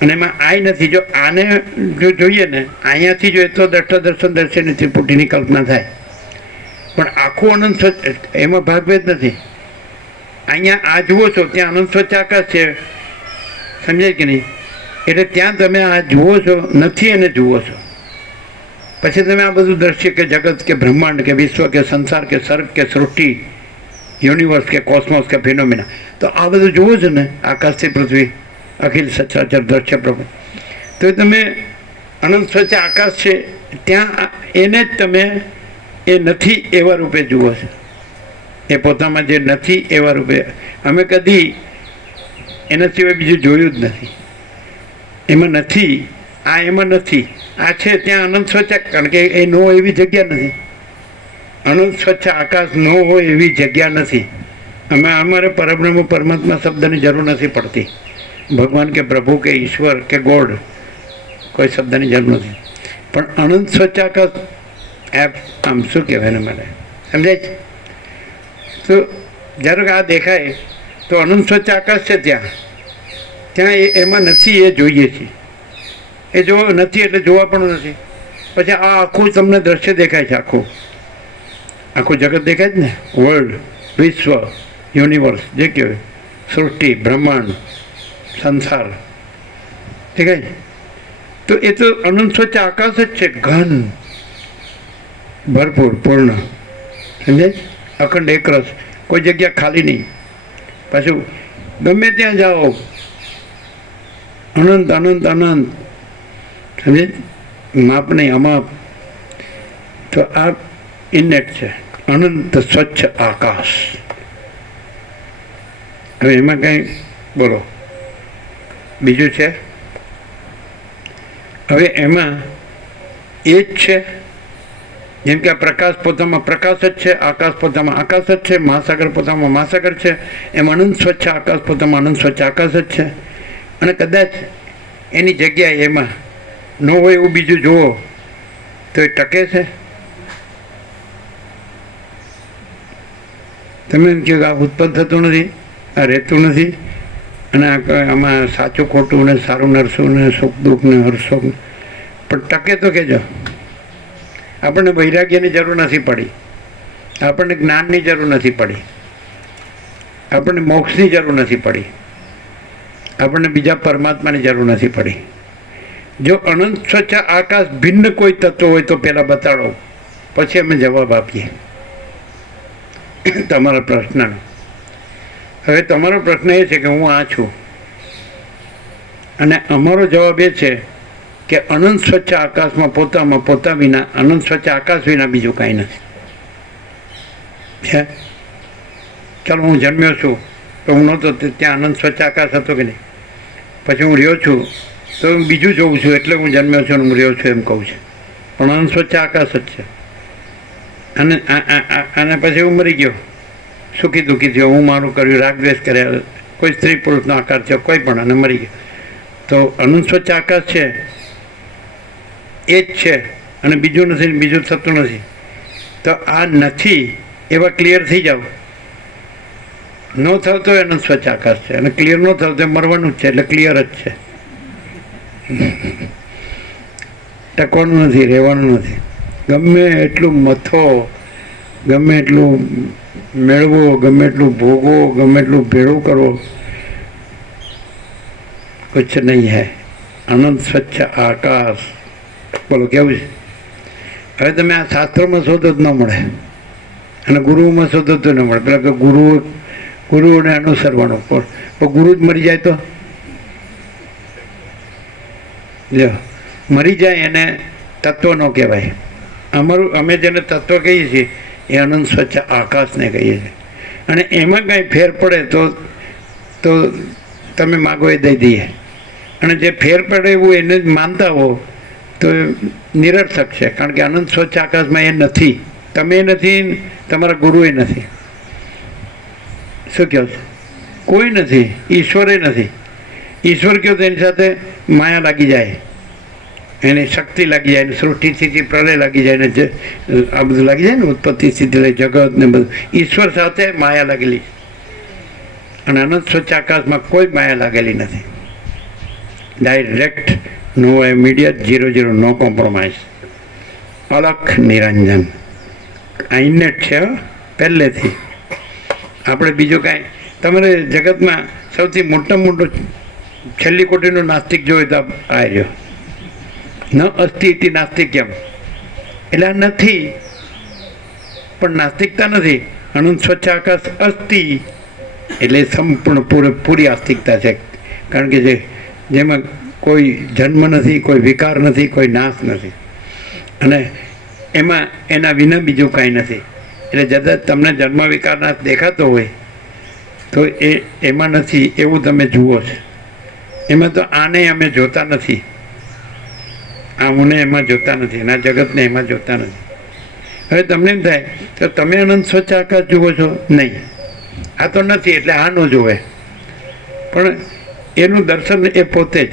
અને એમાં આય નથી. જો આને જો જોઈએ ને અહીંયાથી જોઈએ તો દ્રષ્ટા દર્શન દર્શિની ત્રિપુટીની કલ્પના થાય, પણ આખું અનંત સ્વચ્છ એમાં ભાગભેદ નથી. અહીંયા આ જુઓ છો, ત્યાં અનંત સ્વચ્છ આકાશ છે, સમજાય કે નહીં? એટલે ત્યાં તમે આ જુઓ છો નથી એને જુઓ છો. પછી તમે આ બધું દ્રશ્ય કે જગત કે બ્રહ્માંડ કે વિશ્વ કે સંસાર કે સર્ગ કે સૃષ્ટિ, યુનિવર્સ કે કોસ્મોસ કે ફિનોમિના, તો આ બધું જુઓ છો ને, આકાશથી પૃથ્વી, અખિલ સચરાચર દ્રશ્ય પ્રભુ, તો તમે અનંત સ્વચ્છ આકાશ છે ત્યાં એને જ તમે એ નથી એવા રૂપે જુઓ છો. એ પોતામાં જે નથી એવા રૂપે. અમે કદી એના સિવાય બીજું જોયું જ નથી. એમાં નથી, આ એમાં નથી, આ છે ત્યાં અનંત સ્વચ્છ, કારણ કે એ ન હોય એવી જગ્યા નથી. અનંત સ્વચ્છ આકાશ ન હોય એવી જગ્યા નથી. અમારે પરબ્રહ્મ પરમાત્મા શબ્દની જરૂર નથી પડતી. ભગવાન કે પ્રભુ કે ઈશ્વર કે ગોડ કોઈ શબ્દની જરૂર નથી. પણ અનંત સ્વચ્છ આકાશ આમ શું કહેવાય ને મને સમજાય છે? તો જ્યારે આ દેખાય તો અનંત સ્વચ્છ આકાશ છે ત્યાં એમાં નથી એ જોઈએ છીએ. એ જો નથી એટલે જોવા પણ નથી. પછી આ આખું તમને દ્રશ્ય દેખાય છે, આખું જગત દેખાય છે ને, વર્લ્ડ, વિશ્વ, યુનિવર્સ, જે કહેવાય, સૃષ્ટિ, બ્રહ્માંડ, સંસાર દેખાય. તો એ તો અનંત સ્વચ્છ આકાશ જ છે, ઘન, ભરપૂર, પૂર્ણ, સમજાય? અખંડ એકરસ, કોઈ જગ્યા ખાલી નહીં. પાછું ગમે ત્યાં જાઓ અનંત અનંત અનંત, સમજે? માપ નહીં, અમાપ. તો આ ઇનેટ છે, અનંત સ્વચ્છ આકાશ. હવે એમાં કંઈ બોલો બીજું છે? હવે એમાં એ જ છે, જેમ કે આ પ્રકાશ પોતામાં પ્રકાશ જ છે, આકાશ પોતામાં આકાશ જ છે, મહાસાગર પોતામાં મહાસાગર છે, એમ અનંત સ્વચ્છ આકાશ પોતામાં અનંત સ્વચ્છ આકાશ જ છે. અને કદાચ એની જગ્યાએ એમાં ન હોય એવું બીજું જુઓ તો એ ટકે છે? તમે એમ કહો આ ઉત્પન્ન થતું નથી, આ રહેતું નથી, અને આમાં સાચું ખોટું ને સારું નરસું ને સુખ દુઃખ ને હર્ષો, પણ ટકે તો કહેજો. આપણને વૈરાગ્યની જરૂર નથી પડી, આપણને જ્ઞાનની જરૂર નથી પડી, આપણને મોક્ષની જરૂર નથી પડી, આપણને બીજા પરમાત્માની જરૂર નથી પડી. જો અનંત સ્વચ્છ આકાશ ભિન્ન કોઈ તત્વ હોય તો પહેલાં બતાડો, પછી અમે જવાબ આપીએ તમારા પ્રશ્નનો. હવે તમારો પ્રશ્ન એ છે કે હું આ છું, અને અમારો જવાબ એ છે કે અનંત સ્વચ્છ આકાશમાં પોતામાં પોતા વિના, અનંત સ્વચ્છ આકાશ વિના બીજું કાંઈ નથી. છે ચાલો હું જન્મ્યો છું તો હું નહોતો ત્યાં અનંત સ્વચ્છ આકાશ હતો કે નહીં, પછી હું રહ્યો છું તો હું બીજું જોઉં છું એટલે હું જન્મ્યો છું અને હું રહ્યો છું એમ કહું છું, પણ અનંત સ્વચ્છ આકાશ જ છે. અને પછી હું મરી ગયો, સુખી દુઃખી થયો, હું મારું કર્યું, રાગ દ્વેષ કર્યા, કોઈ સ્ત્રી પુરુષનો આકાર થયો, કોઈ પણ, અને મરી ગયો. તો અનંત સ્વચ્છ આકાશ છે એ જ છે, અને બીજું નથી, બીજું થતું નથી. તો આ નથી એવા ક્લિયર થઈ જાઓ ન થયો તો એનો સ્વચ્છ આકાશ છે, અને ક્લિયર ન થયો તો મરવાનું જ છે, એટલે ક્લિયર જ છે. ટકવાનું નથી, રહેવાનું નથી. ગમે એટલું મથો, ગમે એટલું મેળવો, ગમે એટલું ભોગવો, ગમે એટલું ભેળું કરવો, કુછ નહીં હૈ. અનંત સ્વચ્છ આકાશ. બોલો કેવું છે? હવે તમે આ શાસ્ત્રમાં શોધો જ ન મળે, અને ગુરુઓમાં શોધો તો ન મળે. પેલા કે ગુરુઓને અનુસરવાનું, પણ ગુરુ જ મરી જાય તો જો મરી જાય એને તત્વ ન કહેવાય. અમે જેને તત્વ કહીએ છીએ એ અનંત સ્વચ્છ આકાશને કહીએ છીએ. અને એમાં કાંઈ ફેર પડે તો તમે માગો એ દઈ દઈએ, અને જે ફેર પડે એવું એને જ માનતા હો તો નિરર્થક છે. કારણ કે અનંત સ્વચ્છ આકાશમાં એ નથી, તમે નથી, તમારા ગુરુ એ નથી. શું કહો છો? કોઈ નથી, ઈશ્વરે નથી. ઈશ્વર કહો તો એની સાથે માયા લાગી જાય, એની શક્તિ લાગી જાય, સૃષ્ટિ સ્થિતિ પ્રલય લાગી જાય, ને આ બધું લાગી જાય ને, ઉત્પત્તિ સ્થિતિ જગત ને બધું. ઈશ્વર સાથે માયા લાગેલી, અને અનંત સ્વચ્છ આકાશમાં કોઈ માયા લાગેલી નથી. ડાયરેક્ટ, નો ઇમિડિયેટ, 0 નો કોમ્પ્રોમાઇઝ, અલખ નિરંજન. આ ઇનેટ છે પહેલેથી. આપણે બીજું કાંઈ, તમારે જગતમાં સૌથી મોટો છેલ્લી કોટીનો નાસ્તિક જોયો તો આ રહ્યો, ન અસ્તિ ઇતિ નાસ્તિક્યમ. એટલે આ નથી, પણ નાસ્તિકતા નથી. અનંત સ્વચ્છ આકાશ અસ્તિ એટલે સંપૂર્ણ પૂરેપૂરી આસ્તિકતા છે. કારણ કે જેમાં કોઈ જન્મ નથી, કોઈ વિકાર નથી, કોઈ નાશ નથી, અને એમાં એના વિના બીજું કાંઈ નથી. એટલે જતા તમને જન્મ વિકાર નાશ દેખાતો હોય તો એમાં નથી એવું તમે જુઓ છો. એમાં તો આને અમે જોતા નથી, આમને એમાં જોતા નથી, ના જગતને એમાં જોતા નથી. હવે તમને એમ થાય તો તમે અનંત સ્વચ્છ આકાશ જુઓ છો? નહીં, આ તો નથી એટલે આ ન જોવે. પણ એનું દર્શન એ પોતે જ,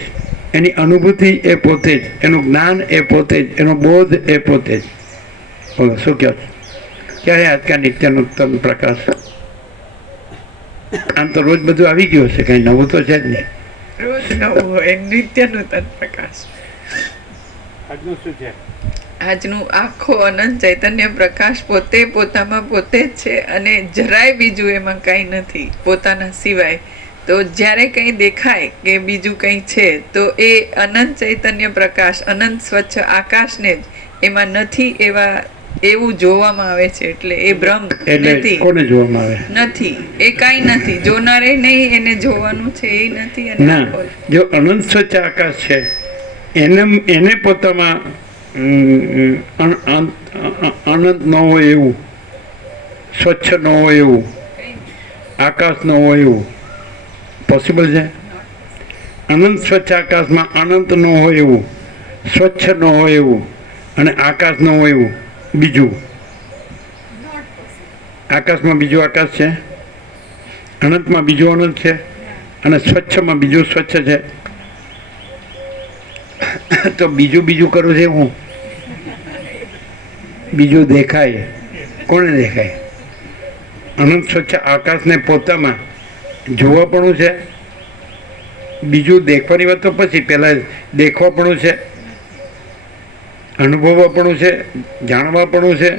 એની અનુભૂતિ એ પોતે જ, એનું જ્ઞાન એ પોતે જ, એનો બોધ એ પોતે જ. બોલો શું કહો છો? ક્યારે આજકા નિત્યનો ઉત્તમ પ્રકાશ? આમ તો રોજ બધું આવી ગયું હશે, કઈ નવું તો છે જ નહીં. રોજ નવું હોય, નિત્ય નૂતન પ્રકાશ. આજનું શું છે? આજનું આખો અનંત ચૈતન્ય પ્રકાશ પોતે પોતામાં પોતે જ છે, અને જરાય બીજું એમાં કાંઈ નથી પોતાના સિવાય. તો જ્યારે કંઈ દેખાય કે બીજું કંઈ છે તો એ અનંત ચૈતન્ય પ્રકાશ, અનંત સ્વચ્છ આકાશને જ એમાં નથી એવું જોવામાં આવે છે. એટલે એ બ્રહ્મ નથી. કોને જોવામાં આવે? નથી, એ કાંઈ નથી. જોનારે નહીં, એને જોવાનું છે એ નથી. અને ના, જો અનંત સ્વચ્છ આકાશ છે એને પોતામાં અનંત ન હોય એવું, સ્વચ્છ ન હોય એવું, આકાશ ન હોય એવું પોસિબલ છે? અનંત સ્વચ્છ આકાશમાં અનંત ન હોય એવું, સ્વચ્છ ન હોય એવું, અને આકાશ ન હોય એવું બીજું. આકાશમાં બીજું આકાશ છે, અનંતમાં બીજું અનંત છે, અને સ્વચ્છમાં બીજું સ્વચ્છ છે. તો બીજું કરું છે હું? બીજું દેખાય, કોને દેખાય? અનંત સ્વચ્છ આકાશને પોતામાં જોવાપણું છે. બીજું દેખવાની વાત તો પછી, પહેલાં દેખવાપણું છે, અનુભવવાપણું છે, જાણવાપણું છે,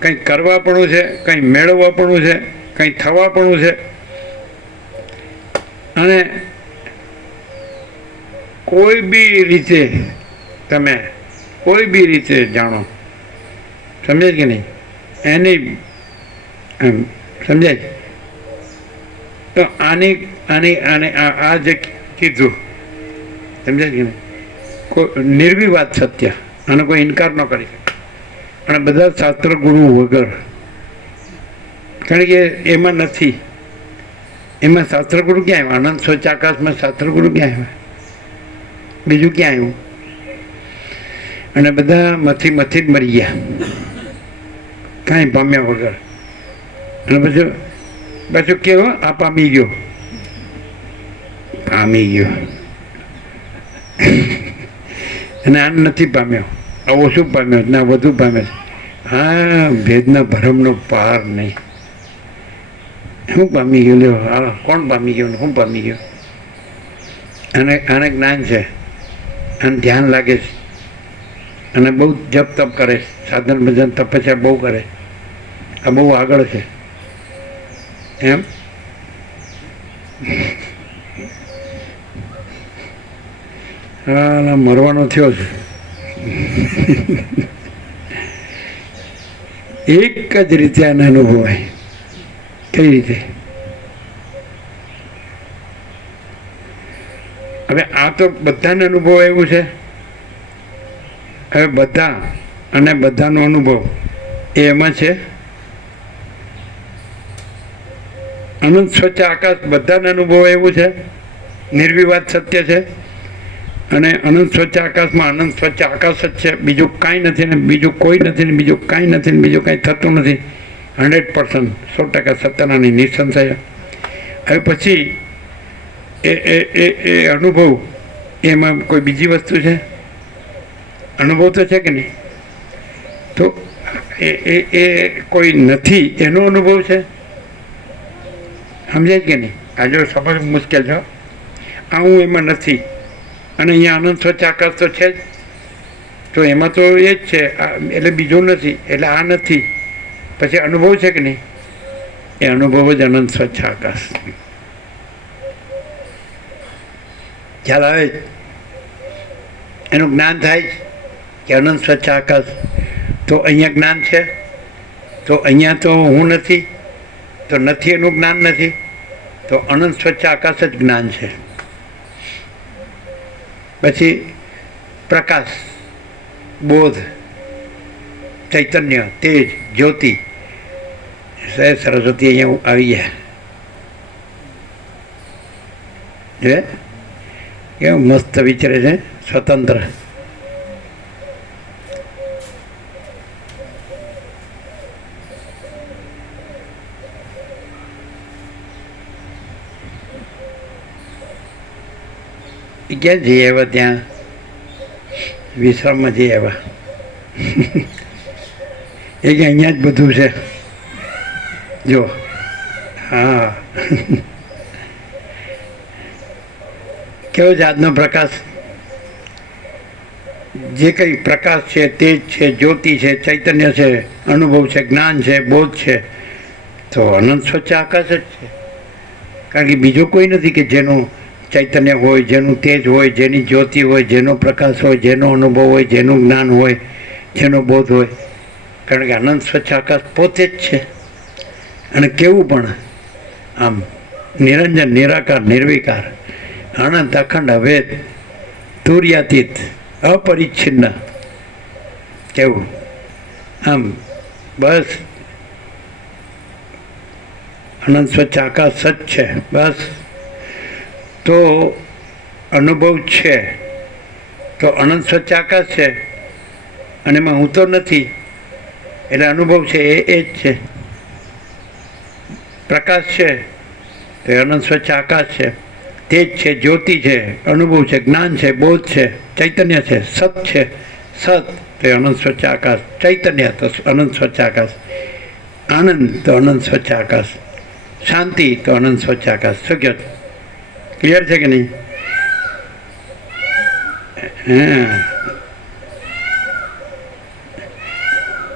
કંઈ કરવાપણું છે, કંઈ મેળવવાપણું છે, કંઈ થવાપણું છે. અને કોઈ બી રીતે તમે કોઈ બી રીતે જાણો, સમજાય કે નહીં? એની સમજાય તો આની આ જે કીધું, સમજાય કે નહીં? કોઈ નિર્વિવાદ સત્ય, આનો કોઈ ઇનકાર ન કરી શકે. અને બધા શાસ્ત્ર ગુરુ વગર, કારણ કે એમાં નથી. એમાં શાસ્ત્ર ગુરુ ક્યાં આવ્યા? અનંત સ્વચ્છ આકાશમાં શાસ્ત્ર ગુરુ ક્યાં આવ્યા? બીજું ક્યાં આવ્યું? અને બધા મથી જ મરી ગયા, કાંઈ પામ્યા વગર. અને પાછું કેવો? આ પામી ગયો અને આ નથી પામ્યો, આ ઓછું પામ્યો, ના વધુ પામ્યો. હા, ભેદના ભરમનો પાર નહીં. શું પામી ગયું? લ્યો હા, કોણ પામી ગયું? શું પામી ગયું? આને જ્ઞાન છે, અને ધ્યાન લાગે છે, અને બહુ જપ તપ કરે છે, સાધન ભજન તપસ્યા બહુ કરે, આ બહુ આગળ છે એમ. હા, મરવાનો થયો છે. એક જ રીતે આને અનુભવાય. કઈ રીતે? હવે આ તો બધાને અનુભવ એવું છે. હવે બધા અને બધાનો અનુભવ એ એમાં છે. અનંત સ્વચ્છ આકાશ બધાને અનુભવ એવું છે, નિર્વિવાદ સત્ય છે. અને અનંત સ્વચ્છ આકાશમાં અનંત સ્વચ્છ આકાશ જ છે, બીજું કાંઈ નથી ને બીજું કોઈ નથી ને બીજું કાંઈ નથી ને બીજું કાંઈ થતું નથી. 100% 100% સત્યનાની નિસંશય. હવે પછી એ અનુભવ એમાં કોઈ બીજી વસ્તુ છે? અનુભવ તો છે કે નહીં? તો એ કોઈ નથી એનો અનુભવ છે. સમજાય કે નહીં? આ જો સમજ મુશ્કેલ છે. આ હું એમાં નથી, અને અહીંયા અનંત સ્વચ્છ આકાશ તો છે જ, તો એમાં તો એ જ છે, એટલે બીજું નથી, એટલે આ નથી. પછી અનુભવ છે કે નહીં? એ અનુભવ જ અનંત સ્વચ્છ આકાશ. ખ્યાલ આવે? એનું જ્ઞાન થાય કે અનંત સ્વચ્છ આકાશ. તો અહીંયા જ્ઞાન છે, તો અહીંયા તો હું નથી, તો નથી એનું જ્ઞાન નથી, તો અનંત સ્વચ્છ આકાશ જ જ્ઞાન છે. પછી પ્રકાશ, બોધ, ચૈતન્ય, તેજ, જ્યોતિ. સરસ્વતી અહીંયા આવી ગયા. કેવું મસ્ત વિચારે છે, સ્વતંત્ર. ક્યાં જઈ આવ્યા? ત્યાં વિશ્રામમાં જઈ આવ્યા. એ કે અહીંયા જ બધું છે. જો હા, કેવો છે આજનો પ્રકાશ? જે કંઈ પ્રકાશ છે, તેજ છે, જ્યોતિ છે, ચૈતન્ય છે, અનુભવ છે, જ્ઞાન છે, બોધ છે, તો અનંત સ્વચ્છ આકાશ જ છે. કારણ કે બીજો કોઈ નથી કે જેનું ચૈતન્ય હોય, જેનું તેજ હોય, જેની જ્યોતિ હોય, જેનો પ્રકાશ હોય, જેનો અનુભવ હોય, જેનું જ્ઞાન હોય, જેનો બોધ હોય. કારણ કે અનંત સ્વચ્છ આકાશ પોતે જ છે. અને કેવું પણ આમ નિરંજન, નિરાકાર, નિર્વિકાર, અનંત, અખંડ, અભેદ, તુર્યાતીત, અપરિચ્છિન્ન. કેવું આમ બસ અનંત સ્વચ્છ આકાશ સચ છે. બસ તો અનુભવ છે, તો અનંત સ્વચ્છ આકાશ છે, અને એમાં હું તો નથી, એટલે અનુભવ છે એ જ છે. પ્રકાશ છે તો એ અનંત સ્વચ્છ આકાશ છે, તેજ છે, જ્યોતિ છે, અનુભવ છે, જ્ઞાન છે, બોધ છે, ચૈતન્ય છે, સત છે. સત તો એ અનંત સ્વચ્છ આકાશ, ચૈતન્ય તો અનંત સ્વચ્છ આકાશ, આનંદ તો અનંત સ્વચ્છ આકાશ, શાંતિ તો અનંત સ્વચ્છ આકાશ. શું કહો? ક્લિયર છે કે નહીં? હા,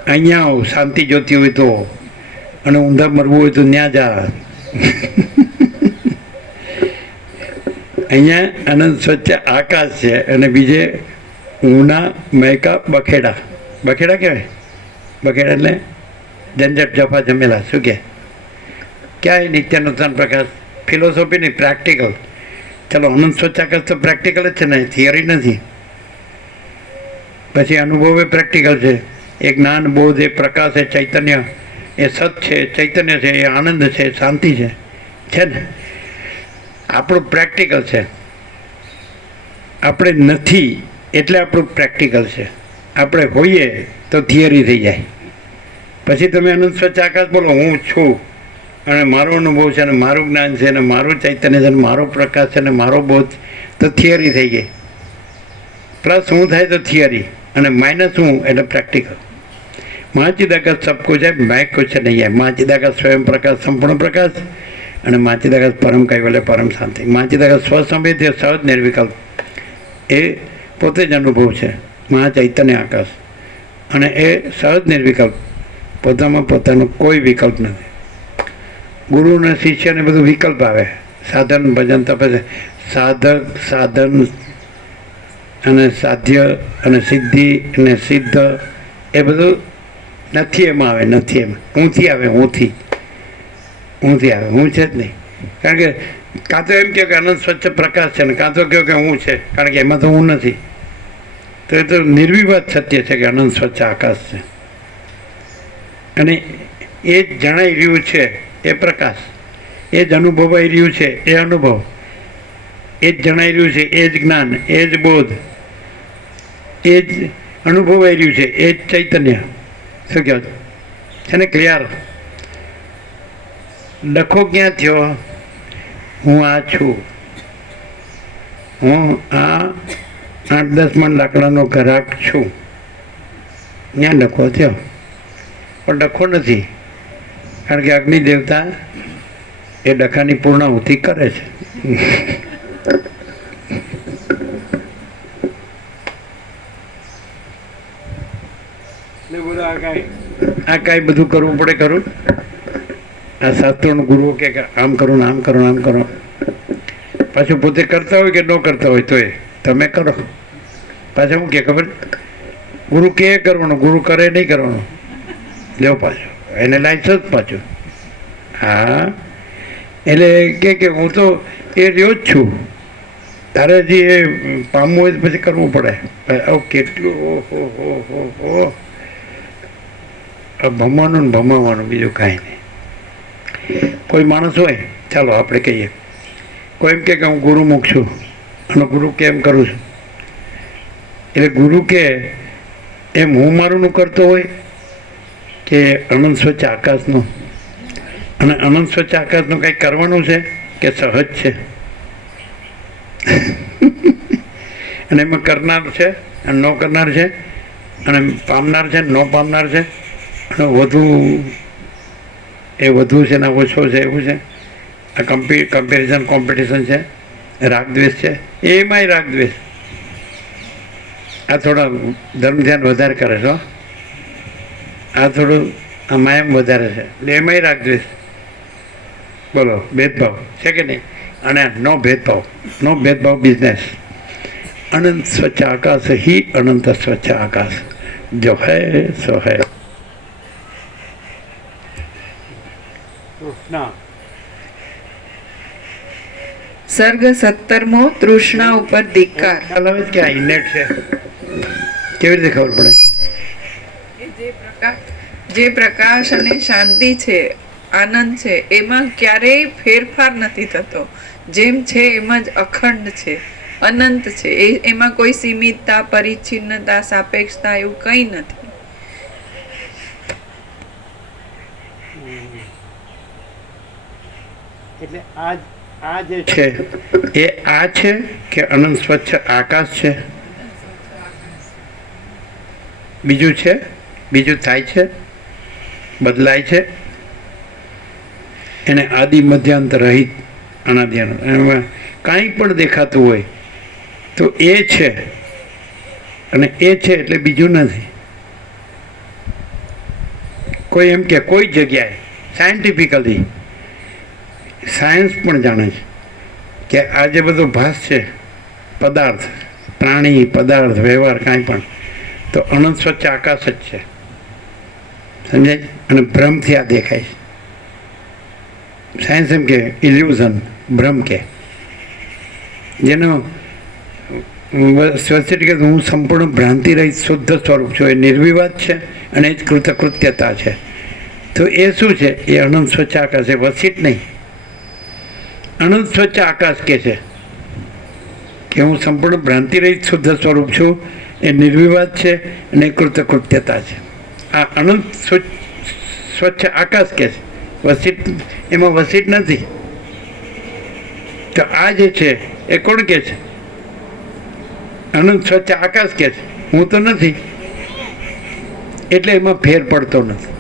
અહીંયા આવો, શાંતિ જોતી હોય તો, અને ઊંધા મરવું હોય તો ત્યાં જા. અહીંયા અનંત સ્વચ્છ આકાશ છે, અને બીજે ઊના મહેકા બખેડા. બખેડા કહેવાય? બખેડા એટલે ઝંઝટ, જફા, જમેલા. શું કહે? ક્યાં નિત્ય નૂતન પ્રકાશ? ફિલોસોફી નહીં, પ્રેક્ટિકલ. ચલો, અનંત સ્વચ્છ આકાશ તો પ્રેક્ટિકલ જ છે ને, થિયરી નથી. પછી અનુભવ એ પ્રેક્ટિકલ છે. એ જ્ઞાન, બોધ, એ પ્રકાશ, એ ચૈતન્ય, એ સત છે, ચૈતન્ય છે, એ આનંદ છે, શાંતિ છે ને. આપણું પ્રેક્ટિકલ છે. આપણે નથી એટલે આપણું પ્રેક્ટિકલ છે. આપણે હોઈએ તો થિયરી થઈ જાય. પછી તમે અનંત સ્વચ્છ આકાશ બોલો, હું છું, અને મારો અનુભવ છે, અને મારું જ્ઞાન છે, અને મારું ચૈતન્ય છે, અને મારો પ્રકાશ છે, અને મારો બોધ, તો થિયરી થઈ ગઈ. પ્લસ હું થાય તો થિયરી, અને માઇનસ હું એટલે પ્રેક્ટિકલ. महाचिदाकाश सब कुछ है, मैं कुछ नहीं है। महाचिदाकाश स्वयं प्रकाश, संपूर्ण प्रकाश, અને महाचिदाकाश परम कैवल्य, परम शांति। महाचिदाकाश स्वसंवेद सहज निर्विकल्प એ પોતે જ અનુભવ છે, મહાચૈતન્ય આકાશ, અને એ સહજ નિર્વિકલ્પ, પોતામાં પોતાનો કોઈ વિકલ્પ નથી. ગુરુ અને શિષ્યને બધું વિકલ્પ આવે, સાધન ભજન તપે, સાધક સાધન અને સાધ્ય અને સિદ્ધિ અને સિદ્ધ એ બધું નથી એમાં આવે, નથી એમાં ઊંથી આવે, ઊંથી આવે, હું છે જ નહીં. કારણ કે કાં તો એમ કહે કે અનંત સ્વચ્છ પ્રકાશ છે, ને કાં તો કહો કે હું છે, કારણ કે એમાં તો હું નથી. તો એ તો નિર્વિવાદ સત્ય છે કે અનંત સ્વચ્છ આકાશ છે, અને એ જ જણાઈ રહ્યું છે એ પ્રકાશ, એ જ અનુભવાઈ રહ્યું છે એ અનુભવ, એ જ જણાઈ રહ્યું છે એ જ જ્ઞાન, એ જ બોધ, એ જ અનુભવાઈ રહ્યું છે એ જ ચૈતન્ય. શું કહો છે ને? ક્લિયર? ડખો ક્યાં થયો? હું આ છું, હું આ 8-10 મણ લાકડાનો ગ્રાહક છું, ત્યાં ડખો થયો. પણ ડખો નથી, કારણ કે અગ્નિ દેવતા એ ડખાની પૂર્ણાહુતિ કરે છે. આ કાંઈ બધું કરવું પડે ખરું? આ શાસ્ત્રોનો ગુરુઓ કે આમ કરો ને આમ કરો ને આમ કરો, પાછું પોતે કરતા હોય કે ન કરતા હોય તો એ તમે કરો. પાછા શું કે ખબર? ગુરુ કે કરવાનું, ગુરુ કરે નહીં કરવાનું. લેવો પાછું એને લાયસન્સ પાછું. હા, એટલે કે હું તો એ રહ્યો જ છું, તારે હજી એ પામવું હોય તો પછી કરવું પડે. કેટલું ઓહો ભમવાનું ને ભમાવાનું, બીજું કાંઈ નહીં. કોઈ માણસ હોય, ચાલો આપણે કહીએ, કોઈ એમ કે હું ગુરુમુખ છું અને ગુરુ કેમ કરું છું, એટલે ગુરુ કે એમ હું મારુંનું કરતો હોય કે અનંત સ્વચ્છ આકાશનું? અને અનંત સ્વચ્છ આકાશનું કંઈક કરવાનું છે કે સહજ છે? અને એમાં કરનાર છે અને ન કરનાર છે, અને પામનાર છે ન પામનાર છે, અને વધુ એ વધુ છે ને ઓછો છે, એવું છે. આ કમ્પેરિઝન કોમ્પિટિશન છે, રાગદ્વેષ છે, એમાંય રાગદ્વેષ. આ થોડા ધર્મ ધ્યાન વધારે કરે છે, આ થોડું આ માયમ વધારે છે, એટલે એમાંય રાગદ્વેષ. બોલો, ભેદભાવ છે કે નહીં? અને નો ભેદભાવ બિઝનેસ. અનંત સ્વચ્છ આકાશ ही अनंत स्वच्छ आकाश जो है सो है. સર્ગ 17મો તૃષ્ણા ઉપર ધિક્કાર. ખ્યાલ આવે કે આ ઇનેટ છે? કેવી રીતે ખબર પડે? જે પ્રકાશ અને શાંતિ છે, આનંદ છે, એમાં ક્યારેય ફેરફાર નથી થતો. જેમ છે એમ જ અખંડ છે, અનંત છે. એમાં કોઈ સીમિતતા, પરિચ્છિન્નતા, સાપેક્ષતા એવું કંઈ નથી. એટલે આ જે છે એ આ છે કે અનંત સ્વચ્છ આકાશ છે? બીજું છે? બીજું થાય છે, બદલાય છે, એને આદિ મધ્યાંત રહિત અનાદિ અનંત. એમાં કાંઈ પણ દેખાતું હોય તો એ છે, અને એ છે એટલે બીજું નથી. કોઈ એમ કે કોઈ જગ્યાએ સાયન્ટિફિકલી સાયન્સ પણ જાણે છે કે આ જે બધો ભાસ છે, પદાર્થ, પ્રાણી, પદાર્થ, વ્યવહાર, કાંઈ પણ, તો અનંત સ્વચ્છ આકાશ જ છે. સમજાય? અને ભ્રમથી આ દેખાય છે. સાયન્સ એમ કે ઇલ્યુઝન, ભ્રમ કે, જેનો સ્વચ્છ કે હું સંપૂર્ણ ભ્રાંતિ રહિત શુદ્ધ સ્વરૂપ છું, એ નિર્વિવાદ છે અને એ જ કૃતકૃત્યતા છે. તો એ શું છે? એ અનંત સ્વચ્છ આકાશ છે, વસિત નહીં. અનંત સ્વચ્છ આકાશ કે છે કે હું સંપૂર્ણ ભ્રાંતિ રહિત શુદ્ધ સ્વરૂપ છું, એ નિર્વિવાદ છે અને કૃતકૃત્યતા છે. આ અનંત સ્વચ્છ આકાશ કે છે, વસિત, એમાં વસિત નથી. તો આ જે છે એ કોણ કે છે? અનંત સ્વચ્છ આકાશ કે છે, હું તો નથી. એટલે એમાં ફેર પડતો નથી.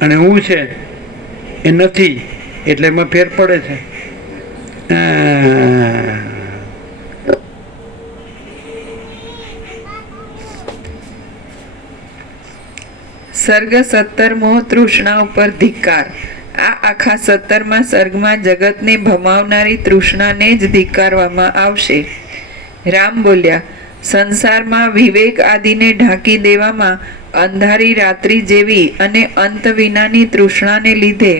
અને હું છે એ નથી એટલે એમાં ફેર પડે છે. સર્ગ 17મો તૃષ્ણા ઉપર ધિક્કાર. આ આખા 17મા સર્ગમાં જગતને ભમાવનારી તૃષ્ણાને જ ધિક્કારવામાં આવશે. રામ બોલ્યા, સંસારમાં વિવેક આદિને ઢાંકી દેવામાં અંધારી રાત્રિ જેવી અને અંત વિનાની તૃષ્ણાને લીધે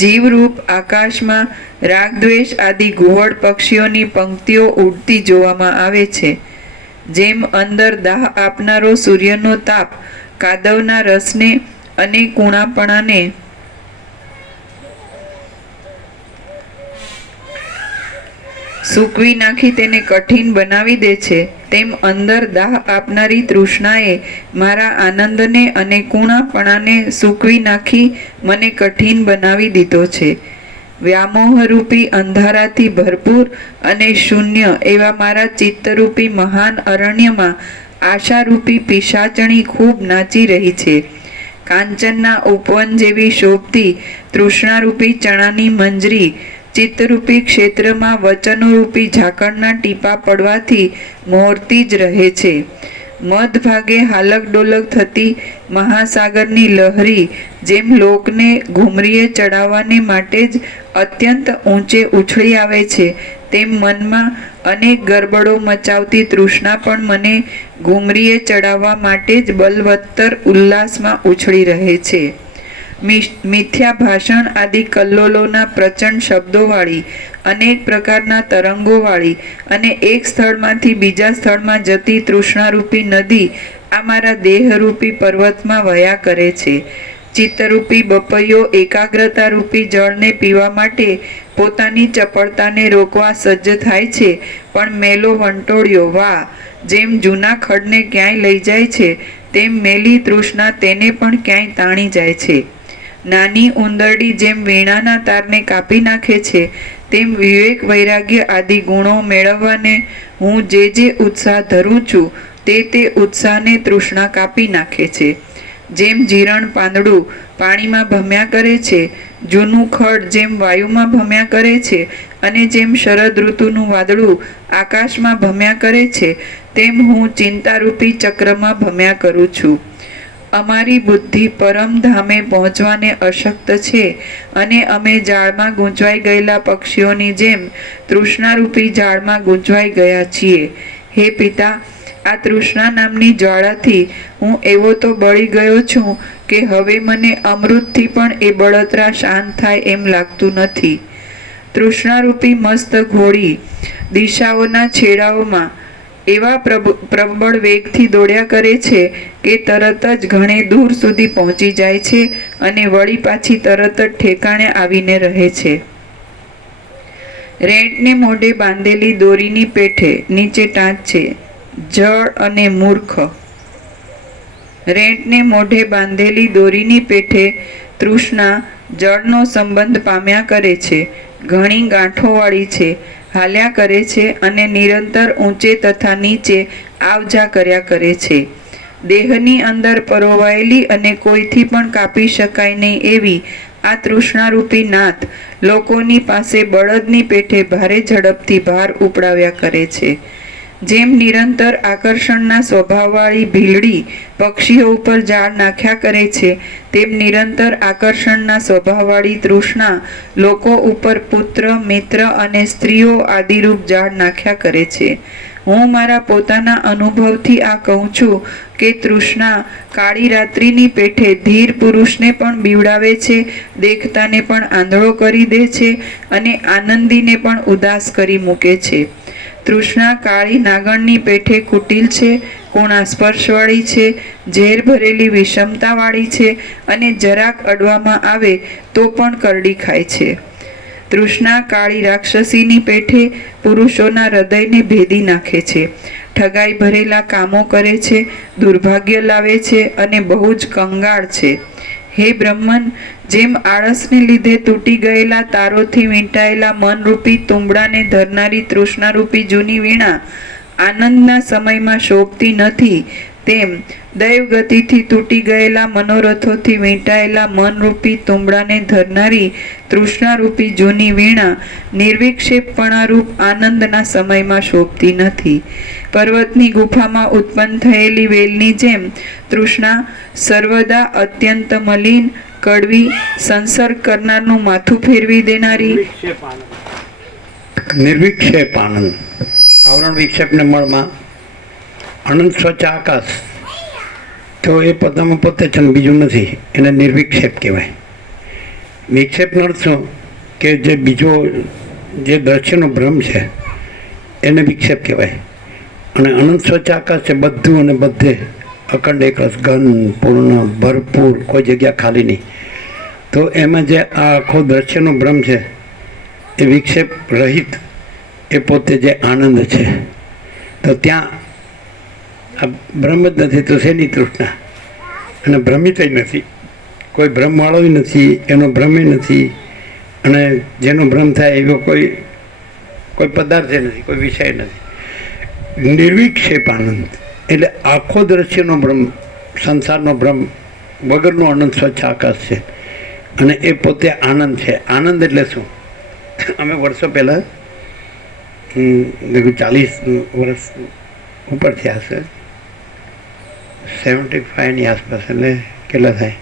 જીવરૂપ આકાશમાં રાગદ્વેષ આદિ ઘુવડ પક્ષીઓની પંક્તિઓ ઉડતી જોવામાં આવે છે. જેમ અંદર દાહ આપનારો સૂર્યનો તાપ કાદવના રસને અને કૂણાપણાને સૂકવી નાખી તેને કઠિન બનાવી દે છે, તેમ અંદર દાહ આપનારી તૃષ્ણાએ મારા આનંદને અને કૂણાપણાને સૂકવી નાખી મને કઠિન બનાવી દીધો છે. વ્યામોહરૂપી અંધારાથી ભરપૂર અને શૂન્ય એવા મારા ચિત્તરૂપી મહાન અરણ્યમાં આશારૂપી પિશાચણી ખૂબ નાચી રહી છે. કાંચનના ઉપવન જેવી શોભતી તૃષ્ણારૂપી ચણાની મંજરી ચિત્તરૂપી ક્ષેત્રમાં વચનોરૂપી ઝાકળના ટીપા પડવાથી મોરતી જ રહે છે. મધભાગે હાલક ડોલક થતી મહાસાગરની લહરી જેમ લોકને ઘૂમરીએ ચડાવવાને માટે જ અત્યંત ઊંચે ઉછળી આવે છે, તેમ મનમાં અનેક ગરબડો મચાવતી તૃષ્ણા પણ મને ઘૂમરીએ ચડાવવા માટે જ બલવત્તર ઉલ્લાસમાં ઉછળી રહે છે. મિથ્યા ભાષણ આદિ કલ્લોલોના પ્રચંડ શબ્દોવાળી અનેક પ્રકારના તરંગોવાળી અને એક સ્થળમાંથી બીજા સ્થળમાં જતી તૃષ્ણારૂપી નદી આ મારા દેહરૂપી પર્વતમાં વયા કરે છે. ચિત્તરૂપી બપૈયો એકાગ્રતારૂપી જળને પીવા માટે પોતાની ચપળતાને રોકવા સજ્જ થાય છે, પણ મેલો વંટોળ્યો વાહ જેમ જૂના ખડને ક્યાંય લઈ જાય છે, તેમ મેલી તૃષ્ણા તેને પણ ક્યાંય તાણી જાય છે. નાની ઉંદરડી જેમ વીણાના તારને કાપી નાખે છે, તેમ વિવેક વૈરાગ્ય આદિ ગુણો મેળવવાને હું જે ઉત્સાહ ધરું છું તે ઉત્સાહને તૃષ્ણા કાપી નાખે છે. જેમ જીરણ પાંદડું પાણીમાં ભમ્યા કરે છે, જૂનું ખડ જેમ વાયુમાં ભમ્યા કરે છે, અને જેમ શરદ ઋતુનું વાદળું આકાશમાં ભમ્યા કરે છે, તેમ હું ચિંતારૂપી ચક્રમાં ભમ્યા કરું છું. અમારી બુદ્ધિ પરમધામે પહોંચવાને અશક્ત છે, અને અમે જાળમાં ગૂંચવાઈ ગયેલા પક્ષીઓની જેમ તૃષ્ણારૂપી જાળમાં ગૂંચવાઈ ગયા છીએ. હે પિતા, આ તૃષ્ણા નામની જ્વાળાથી હું એવો તો બળી ગયો છું કે હવે મને અમૃતથી પણ એ બળતરા શાંત થાય એમ લાગતું નથી. તૃષ્ણારૂપી મસ્ત ઘોડી દિશાઓના છેડાઓમાં એવા પ્રબળ વેગથી દોડ્યા કરે છે કે તરત જ ઘણે દૂર સુધી પહોંચી જાય છે અને વળી પાછી તરત જ ઠેકાણે આવીને રહે છે. રેંટને મોઢે બાંધેલી દોરીની પેઠે નીચે ટાંચ છે. જળ અને મૂર્ખ. રેંટને મોઢે બાંધેલી દોરીની પેઠે તૃષ્ણા જળનો સંબંધ પામ્યા કરે છે, ઘણી ગાંઠોવાળી છે, હાલ્યા કરે છે અને નિરંતર ઊંચે તથા નીચે આવજા કર્યા કરે છે. દેહની અંદર પરોવાયેલી અને કોઈથી પણ કાપી શકાય નહીં એવી આ તૃષ્ણારૂપી નાત લોકોની પાસે બળદની પેઠે ભારે ઝડપથી ભાર ઉપડાવ્યા કરે છે. જેમ નિરંતર આકર્ષણના સ્વભાવવાળી ભીલડી પક્ષીઓ ઉપર જાળ નાખ્યા કરે છે, તેમ નિરંતર આકર્ષણના સ્વભાવવાળી તૃષ્ણા લોકો ઉપર પુત્ર મિત્ર અને સ્ત્રીઓ આદિરૂપ જાળ નાખ્યા કરે છે. હું મારા પોતાના અનુભવથી આ કહું છું કે તૃષ્ણા કાળી રાત્રિની પેઠે ધીર પુરુષને પણ બીવડાવે છે, દેખતાને પણ આંધળો કરી દે છે અને આનંદીને પણ ઉદાસ કરી મૂકે છે. તૃષ્ણા કાળી નાગણની પેઠે કુટિલ છે, કોણા સ્પર્શવાળી છે, ઝેર ભરેલી વિષમતાવાળી છે અને જરાક અડવામાં આવે તો પણ કરડી ખાય છે. તૃષ્ણા કાળી રાક્ષસીની પેઠે પુરુષોના હૃદયને ભેદી નાખે છે, ઠગાઈ ભરેલા કામો કરે છે, દુર્ભાગ્ય લાવે છે અને બહુ જ કંગાળ છે. હે બ્રહ્મન, જેમ આળસને લીધે તૂટી ગયેલા તારોથી વીંટાયેલા મનરૂપી તુંબડાને ધરનારી તૃષ્ણારૂપી જૂની વીણા આનંદના સમયમાં શોભતી નથી, તેમ દૈવ ગતિથી તૂટી ગયેલા મનોરથોથી વીંટાયેલા મનરૂપી તુંબડાને ધરનારી તૃષ્ણારૂપી જૂની વીણા નિર્વિક્ષેપપણારૂપ આનંદના સમયમાં શોભતી નથી. પર્વતની ગુફામાં ઉત્પન્ન થયેલી વેલની જેમ તૃષ્ણા સર્વદા અત્યંત મલિન, કડવી, સંસર્ગ કરનારનું માથું ફેરવી દેનારી વિક્ષેપ આનંદ. નિર્વિક્ષેપ આનંદ. આવરણ વિક્ષેપને મળમાં અનંત સ્વચ્છ આકાશ, તો એ પોતામાં પોતે છે ને બીજું નથી, એને નિર્વિક્ષેપ કહેવાય. વિક્ષેપનો અર્થ શું કે જે બીજો જે દ્રશ્યનો ભ્રમ છે એને વિક્ષેપ કહેવાય. અને અનંત સ્વચ્છ આકાશ છે, બધું અને બધે અખંડ એકરસ, ઘન, પૂર્ણ, ભરપૂર, કોઈ જગ્યા ખાલી નહીં. તો એમાં જે આ આખો દ્રશ્યનો ભ્રમ છે એ વિક્ષેપ રહિત, એ પોતે જે આનંદ છે. તો ત્યાં આ ભ્રમ જ નથી તો શેની તૃષ્ણા? અને ભ્રમિતય નથી, કોઈ ભ્રમવાળો નથી, એનો ભ્રમે નથી, અને જેનો ભ્રમ થાય એવો કોઈ પદાર્થ નથી, કોઈ વિષય નથી. નિર્વિક્ષેપ આનંદ એટલે આખો દ્રશ્યનો ભ્રમ, સંસારનો ભ્રમ વગરનો અનંત સ્વચ્છ આકાશ છે, અને એ પોતે આનંદ છે. આનંદ એટલે શું? અમે વર્ષો પહેલાં 40 વર્ષ ઉપર થયા હશે, 75ની આસપાસ, એટલે કેટલા થાય,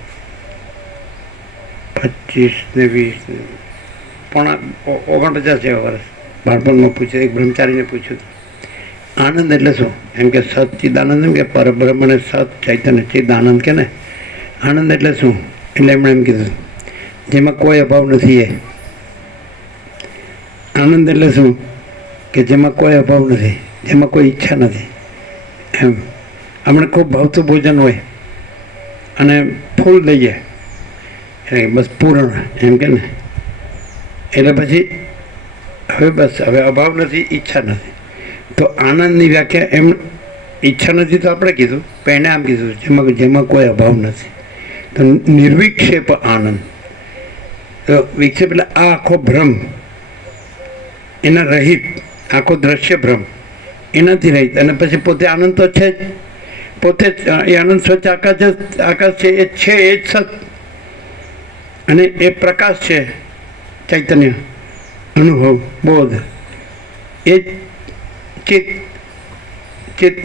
25 ને 20 પોણા 49 એવા વર્ષ બાળપણમાં પૂછ્યું, એક બ્રહ્મચારીને પૂછ્યું આનંદ એટલે શું? એમ કે સચ્ચિદાનંદ, એમ કે પરબ્રહ્મ અને સત ચૈતન્ય ચિદાનંદ કે ને. આનંદ એટલે શું? એટલે એમણે એમ કીધું જેમાં કોઈ અભાવ નથી. એ આનંદ એટલે શું? કે જેમાં કોઈ અભાવ નથી, જેમાં કોઈ ઈચ્છા નથી. એમ આપણે ખૂબ ભાવતું ભોજન હોય અને ફૂલ લઈએ એટલે બસ પૂર્ણ, એમ કે ને. એટલે પછી હવે અભાવ નથી, ઈચ્છા નથી. તો આનંદની વ્યાખ્યા એમ, ઈચ્છા નથી તો આપણે કીધું, પણ એને આમ કીધું જેમાં કોઈ અભાવ નથી. તો નિર્વિક્ષેપ આનંદ. તો વિક્ષેપ એટલે આ આખો ભ્રમ એના રહિત, આખો દ્રશ્ય ભ્રમ એનાથી રહિત, અને પછી પોતે આનંદ તો છે જ, પોતે જ એ આનંદ સ્વચ્છ આકાશ છે, એ છે, એ જ સત, અને એ પ્રકાશ છે, ચૈતન્ય, અનુભવ, બોધ, એ ચિત્ત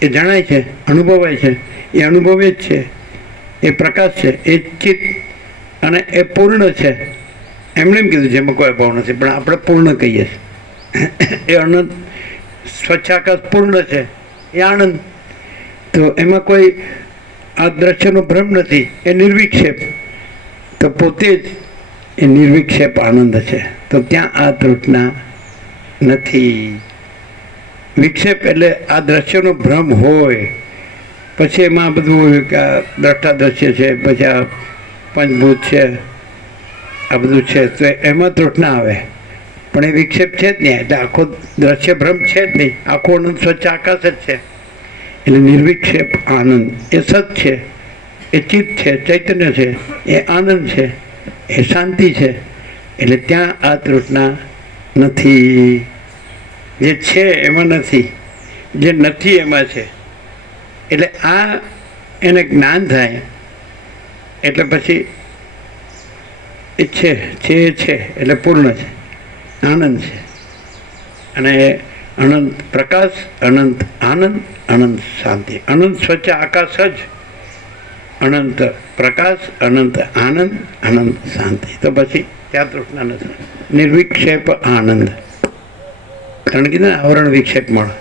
એ જણાય છે, અનુભવાય છે, એ અનુભવે જ છે, એ પ્રકાશ છે, એ ચિત્ત, અને એ પૂર્ણ છે. એમણે એમ કીધું જેમાં કોઈ અભાવ નથી, પણ આપણે પૂર્ણ કહીએ છીએ. એ અનંત સ્વચ્છ આકાશ પૂર્ણ છે, એ આનંદ. તો એમાં કોઈ આ દ્રશ્યનો ભ્રમ નથી, એ નિર્વિક્ષેપ. તો પોતે જ એ નિર્વિક્ષેપ આનંદ છે. તો ત્યાં આ તૃષ્ણા નથી. વિક્ષેપ એટલે આ દ્રશ્યનો ભ્રમ હોય, પછી એમાં બધું હોય કે આ દ્રષ્ટા દ્રશ્ય છે, પછી આ પંચભૂત છે, આ બધું છે, તો એમાં તૃષ્ણા આવે. પણ એ વિક્ષેપ છે જ નહીં, એટલે આખો દ્રશ્ય ભ્રમ છે જ નહીં, આખો આનંદ સ્વચ્છ આકાશ જ છે. એટલે નિર્વિક્ષેપ આનંદ એ સત છે, એ ચિત્ત છે, ચૈતન્ય છે, એ આનંદ છે, એ શાંતિ છે. એટલે ત્યાં આ તૃષ્ણા નથી. જે છે એમાં નથી, જે નથી એમાં છે. એટલે આ એને જ્ઞાન થાય એટલે પછી એ છે એટલે પૂર્ણ છે, આનંદ છે. અને અનંત પ્રકાશ, અનંત આનંદ, અનંત શાંતિ. અનંત સ્વચ્છ આકાશ જ અનંત પ્રકાશ, અનંત આનંદ, અનંત શાંતિ. તો પછી ત્યાં તૃષ્ણા નથી. નિર્વિક્ષેપ આનંદ. કારણ કીધું ને આવરણ વિક્ષેપ મળે,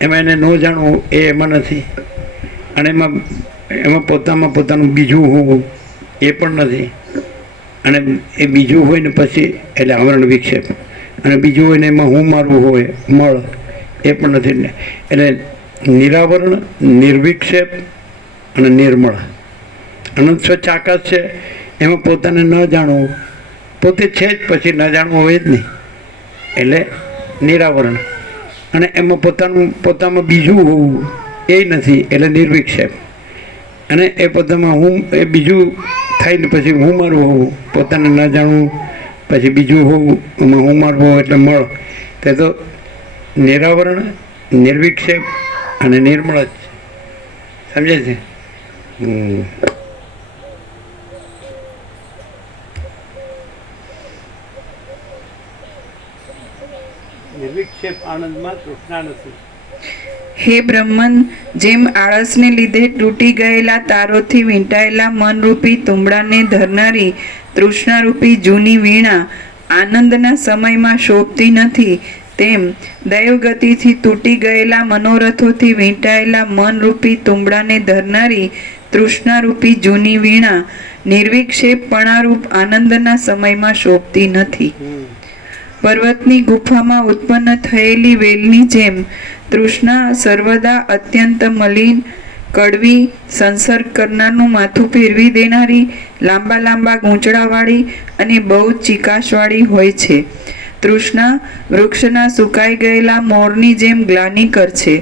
એમાં એને ન જાણવું એ એમાં નથી, અને એમાં પોતાનું બીજું હોવું એ પણ નથી. અને એ બીજું હોય ને પછી એટલે આવરણ વિક્ષેપ, અને બીજું હોય ને એમાં હું મારવું હોય મળ, એ પણ નથી. એટલે નિરાવરણ, નિર્વિક્ષેપ અને નિર્મળ. અનંત સ્વચ્છ આકાશ છે, એમાં પોતાને ન જાણવું, પોતે છે જ, પછી ન જાણવું હોય જ નહીં, એટલે નિરાવરણ. અને એમાં પોતામાં બીજું હોવું એ નથી, એટલે નિર્વિક્ષેપ. અને એ પોતામાં હું એ બીજું થઈને પછી હું મારું હોવું, પોતાને ન જાણવું, પછી બીજું હોવું, એમાં હું મારવું હોવું એટલે મળ. તે તો નિરાવરણ, નિર્વિક્ષેપ અને નિર્મળ જ છે. સમજે છે? નિર્વિક્ષેપ આનંદમાં તૃષ્ણા નથી. હે બ્રહ્મન, જેમ આળસને લીધે તૂટી ગયેલા તારોથી વીંટાયેલા મનરૂપી તુંબડાને ધરનારી તૃષ્ણારૂપી જૂની વીણા આનંદના સમયમાં શોભતી નથી, તેમ દૈવગતિથી તૂટી ગયેલા મનોરથોથી વીંટાયેલા મનરૂપી તુંબડાને ધરનારી તૃષ્ણારૂપી જૂની વીણા નિર્વિક્ષેપપણારૂપ આનંદના સમયમાં શોભતી નથી. પર્વતની ગુફામાં ઉત્પન્ન થયેલી વેલની જેમ તૃષ્ણા સર્વદા અત્યંત મલિન, કડવી, સંસર્ગ કરનારનું માથું ફેરવી દેનારી, લાંબા લાંબા ગૂંચળાવાળી અને બહુ ચીકાશવાળી હોય છે. તૃષ્ણા વૃક્ષના સુકાઈ ગયેલા મોરની જેમ ગ્લાનિકર છે,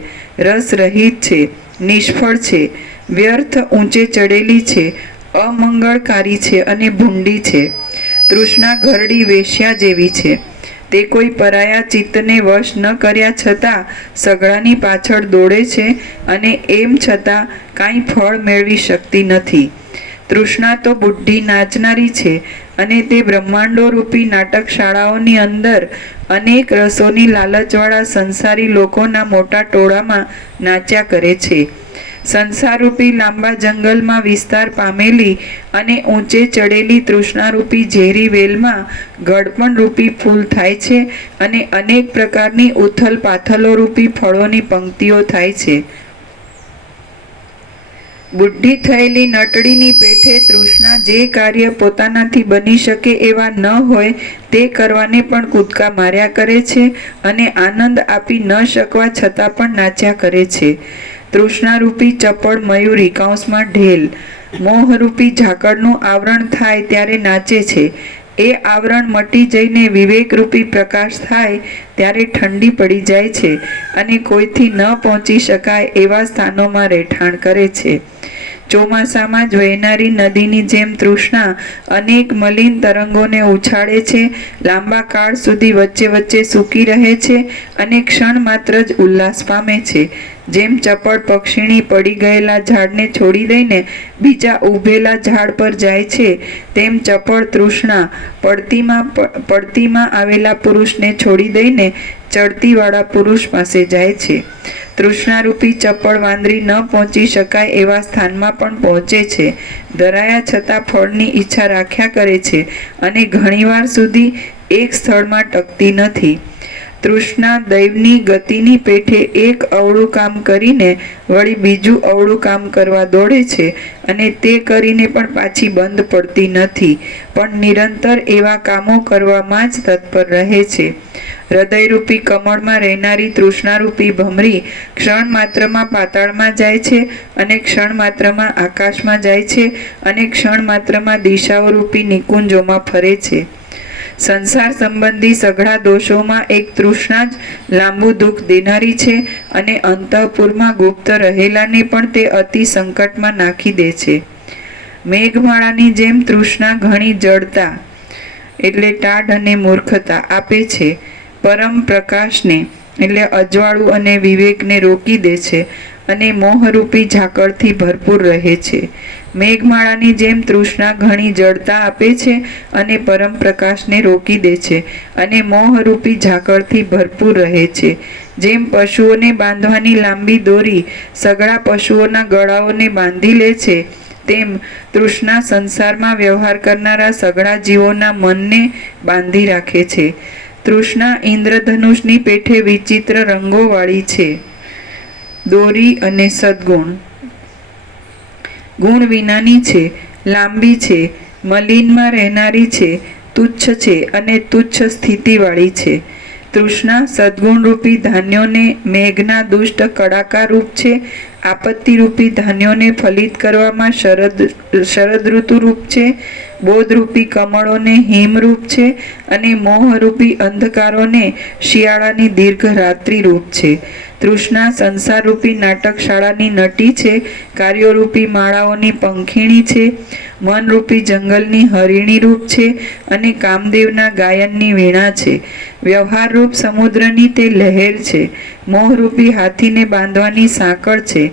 રસ રહિત છે, નિષ્ફળ છે, વ્યર્થ ઊંચે ચડેલી છે, અમંગળકારી છે અને ભૂંડી છે. તૃષ્ણા ઘરડી વેશ્યા જેવી છે. તે કોઈ પરાયા ચિત્તને વશ ન કર્યા છતાં સગડાની પાછળ દોડે છે અને એમ છતાં કાંઈ ફળ મેળવી શકતી નથી. તૃષ્ણા તો બુદ્ધિ નાચનારી છે અને તે બ્રહ્માંડો રૂપી નાટક શાળાઓની અંદર અનેક રસોની લાલચવાળા સંસારી લોકોના મોટા ટોળામાં નાચ્યા કરે છે. સંસારરૂપી લાંબા જંગલમાં વિસ્તાર પામેલી અને ઊંચે ચડેલી તૃષ્ણારૂપી ઝેરી વેલમાં ગળપણ રૂપી ફૂલ થાય છે અને અનેક પ્રકારની ઉથલ પાથલો રૂપી ફળોની પંક્તિઓ થાય છે. બુદ્ધિ થયેલી નટડીની પેઠે તૃષ્ણા જે કાર્ય પોતાનાથી બની શકે એવા ન હોય તે કરવાને પણ કૂદકા માર્યા કરે છે અને આનંદ આપી ન શકવા છતાં પણ નાચ્યા કરે છે. તૃષ્ણારૂપી ચપળ મયુરી કૌંસમાં ઢેલ મોહરૂપી ઝાકળનું આવરણ થાય ત્યારે નાચે છે. એ આવરણ મટી જઈને વિવેકરૂપી પ્રકાશ થાય ત્યારે ઠંડી પડી જાય છે અને કોઈથી ન પહોંચી શકાય એવા સ્થાનોમાં રહેઠાણ કરે છે. ચોમાસામાં જ વહેનારી નદીની જેમ તૃષ્ણા અનેક મલિન તરંગોને ઉછાળે છે, લાંબા કાળ સુધી વચ્ચે વચ્ચે સૂકી રહે છે અને ક્ષણ માત્ર જ ઉલ્લાસ પામે છે. જેમ ચપળ પક્ષીણી પડી ગયેલા ઝાડને છોડી દઈને બીજા ઊભેલા ઝાડ પર જાય છે, તેમ ચપળ તૃષ્ણા પડતીમાં આવેલા પુરુષને છોડી દઈને ચડતીવાળા પુરુષ પાસે જાય છે. તૃષ્ણારૂપી ચપળ વાંદરી ન પહોંચી શકાય એવા સ્થાનમાં પણ પહોંચે છે, ધરાયા છતાં ફળની ઈચ્છા રાખ્યા કરે છે અને ઘણીવાર સુધી એક સ્થળમાં ટકતી નથી. તૃષ્ણા દૈવની ગતિની પેઠે એક અવળું કામ કરીને વળી બીજું અવળું કામ કરવા દોડે છે અને તે કરીને પણ પાછી બંધ પડતી નથી, પણ નિરંતર એવા કામો કરવામાં જ તત્પર રહે છે. હૃદયરૂપી કમળમાં રહેનારી તૃષ્ણારૂપી ભમરી ક્ષણ માત્રમાં પાતાળમાં જાય છે અને ક્ષણ માત્રમાં આકાશમાં જાય છે અને ક્ષણ માત્રમાં દિશાઓરૂપી નિકુંજોમાં ફરે છે. સંસાર સંબંધી સઘળા દોષોમાં એક તૃષ્ણા જ લાંબુ દુઃખ દેનારી છે અને અંતઃપુરમાં ગુપ્ત રહેલાને પણ તે અતિ સંકટમાં નાખી દે છે. મેઘમાળાની જેમ તૃષ્ણા ઘણી જડતા એટલે ટાઢ અને મૂર્ખતા આપે છે, પરમ પ્રકાશને એટલે અજવાળું અને વિવેકને રોકી દે છે અને મોહરૂપી ઝાકળથી ભરપૂર રહે છે. મેઘમાળાની જેમ તૃષ્ણા ઘણી જડતા આપે છે અને પરમ પ્રકાશને રોકી દે છે અને મોહરૂપી ઝાકળથી ભરપૂર રહે છે. જેમ પશુઓને બાંધવાની લાંબી દોરી સઘળા પશુઓના ગળાઓને બાંધી લે છે, તેમ તૃષ્ણા સંસારમાં વ્યવહાર કરનારા સઘળા જીવોના મનને બાંધી રાખે છે. તૃષ્ણા ઇન્દ્રધનુષની પેઠે વિચિત્ર રંગોવાળી છે. દોરી અને સદ્ગુણ ગુણ વિનાની છે, લાંબી છે, મલિનમાં રહેનારી છે, તુચ્છ છે અને તુચ્છ સ્થિતિવાળી છે. તૃષ્ણા સદ્ગુણરૂપી ધાન્યોને મેઘના દુષ્ટ કડાકા રૂપ છે, આપત્તિરૂપી ધાન્યોને ફલિત કરવામાં શરદ ઋતુ રૂપ છે, બોધરૂપી કમળોને હિમરૂપ છે અને મોહરૂપી અંધકારોને શિયાળાની દીર્ઘ રાત્રિ રૂપ છે. તૃષ્ણા સંસારરૂપી નાટકશાળાની નટી છે, કાર્યોરૂપી માળાઓની પંખીણી છે, મનરૂપી જંગલની હરિણી રૂપ છે અને કામદેવના ગાયનની વીણા છે. વ્યવહારરૂપ સમુદ્રની તે લહેર છે, મોહરૂપી હાથીને બાંધવાની સાંકળ છે,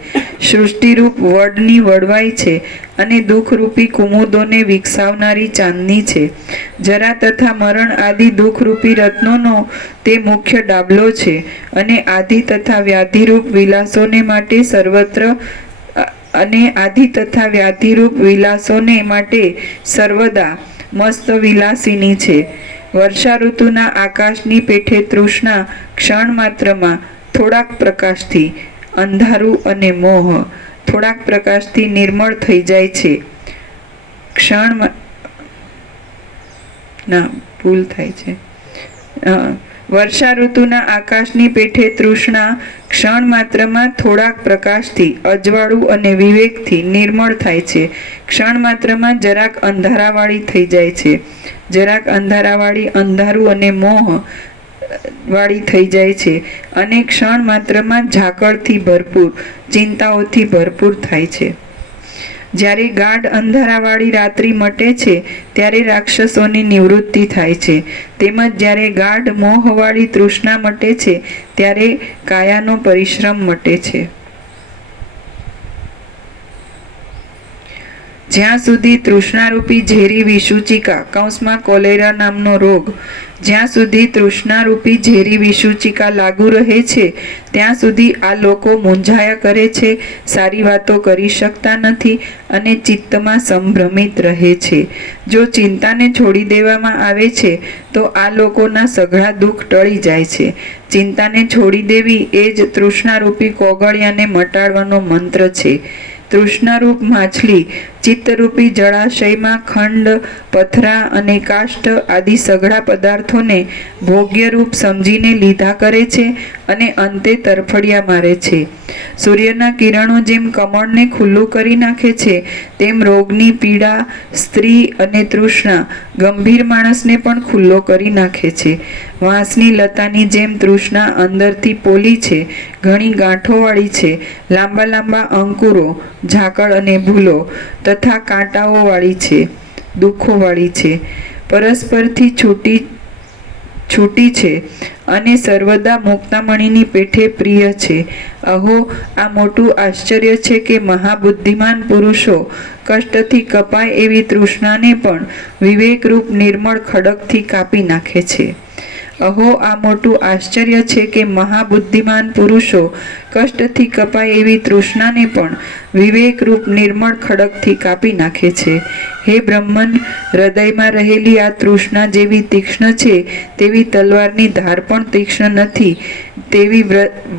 સૃષ્ટિરૂપ વડની વડવાઈ છે અને દુઃખરૂપી કુમુદોને વિકસાવનારી ચાંદની છે. જરા તથા મરણ આદિ દુઃખરૂપી રત્નોનો તે મુખ્ય ડાબલો છે અને આદિ તથા વ્યાધિરૂપ વિલાસોને માટે સર્વત્ર સર્વદા મસ્ત વિલાસિની છે. વર્ષા ઋતુના આકાશની પેઠે તૃષ્ણા ક્ષણ માત્રમાં થોડાક પ્રકાશથી અંધારું અને મોહ થોડાક પ્રકાશથી નિર્મળ થઈ જાય છે. ભૂલ થાય છે. વર્ષા ઋતુના આકાશની પેઠે તૃષ્ણા ક્ષણ માત્રમાં થોડાક પ્રકાશથી અજવાળું અને વિવેકથી નિર્મળ થાય છે. ક્ષણ માત્રમાં જરાક અંધારાવાળી થઈ જાય છે. જરાક અંધારાવાળી અંધારું અને મોહ વાળી થઈ જાય છે અને ક્ષણ માત્રમાં ઝાકળથી ભરપૂર ચિંતાઓથી ભરપૂર થાય છે. જ્યારે ગાઢ અંધારાવાળી રાત્રિ મટે છે ત્યારે રાક્ષસોની નિવૃત્તિ થાય છે. તેમજ જ્યારે ગાઢ મોહવાળી તૃષ્ણા મટે છે ત્યારે કાયાનો પરિશ્રમ મટે છે. જ્યાં સુધી તૃષ્ણારૂપી ઝેરી વિષુચિકા કૌંસમાં કોલેરા નામનો રોગ, જ્યાં સુધી તૃષ્ણારૂપી ઝેરી વિષુચિકા લાગુ રહે છે ત્યાં સુધી આ લોકો મૂંઝાયા કરે છે, સારી વાતો કરી શકતા નથી અને ચિત્તમાં સંભ્રમિત રહે છે. જો ચિંતાને છોડી દેવામાં આવે છે તો આ લોકોના સઘળા દુઃખ ટળી જાય છે. ચિંતાને છોડી દેવી એ જ તૃષ્ણારૂપી કોગળિયાને મટાડવાનો મંત્ર છે. તૃષ્ણારૂપ માછલી ચિત્તરૂપી જળાશયમાં ખંડ, પથરા અને કાષ્ઠ આદિ સઘળા પદાર્થોને ભોગ્યરૂપ સમજીને લીધા કરે છે અને અંતે તરફડિયા મારે છે. સૂર્યના કિરણો જેમ કમળને ખુલ્લું કરી નાખે છે તેમ રોગની પીડા, સ્ત્રી અને તૃષ્ણા ગંભીર માણસને પણ ખુલ્લો કરી નાખે છે. વાંસની લતાની જેમ તૃષ્ણા અંદરથી પોલી છે, ઘણી ગાંઠોવાળી છે, લાંબા લાંબા અંકુરો, ઝાકળ અને ભૂલો તથા કાંટાઓવાળી છે, દુઃખોવાળી છે, પરસ્પરથી છૂટી છે અને સર્વદા મુક્તામણીની પેઠે પ્રિય છે. અહો, આ મોટું આશ્ચર્ય છે કે મહાબુદ્ધિમાન પુરુષો કષ્ટથી કપાય એવી તૃષ્ણાને પણ વિવેકરૂપ નિર્મળ ખડગથી કાપી નાખે છે. અહો, આ મોટું આશ્ચર્ય છે કે મહાબુદ્ધિમાન પુરુષો કષ્ટથી કપાય એવી તૃષ્ણાને પણ વિવેકરૂપ નિર્મળ ખડગથી કાપી નાખે છે. હે બ્રહ્મન, હૃદયમાં રહેલી આ તૃષ્ણા જેવી તીક્ષ્ણ છે તેવી તલવારની ધાર પણ તીક્ષ્ણ નથી, તેવી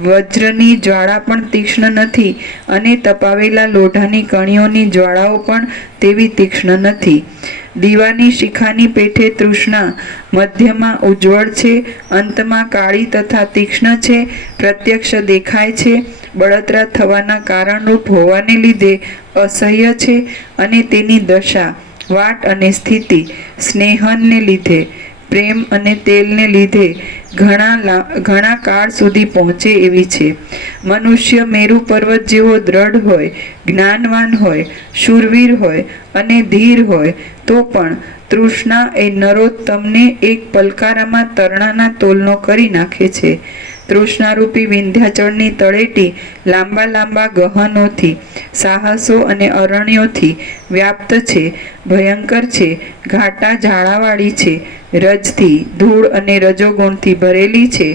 વજ્રની જ્વાળા પણ તીક્ષ્ણ નથી અને તપાવેલા લોઢાની કણીઓની જ્વાળાઓ પણ તેવી તીક્ષ્ણ નથી. દીવાની શિખાની પેઠે તૃષ્ણા મધ્યમાં ઉજ્જવળ છે, અંતમાં કાળી તથા તીક્ષ્ણ છે, પ્રત્યક્ષ દેખાય છે, બળતરા થવાના કારણરૂપ હોવાને લીધે અસહ્ય છે અને તેની દશા, વાટ અને સ્થિતિ સ્નેહનને લીધે, પ્રેમ અને તેલને લીધે ઘણા કાળ સુધી પહોંચે એવી છે. મનુષ્ય મેરુ પર્વત જેવો દ્રઢ હોય, જ્ઞાનવાન હોય, શૂરવીર હોય અને ધીર હોય તો પણ તૃષ્ણા એ નરોત્તમને એક પલકારામાં તરણાના તોલનો કરી નાખે છે. તૃષ્ણારૂપી વિંધ્યાચળની તળેટી લાંબા લાંબા ગહનોથી, સાહસો અને અરણ્યોથી વ્યાપ્ત છે, ભયંકર છે, ઘાટા ઝાડાવાળી છે, રજથી, ધૂળ અને રજોગુણથી ભરેલી છે,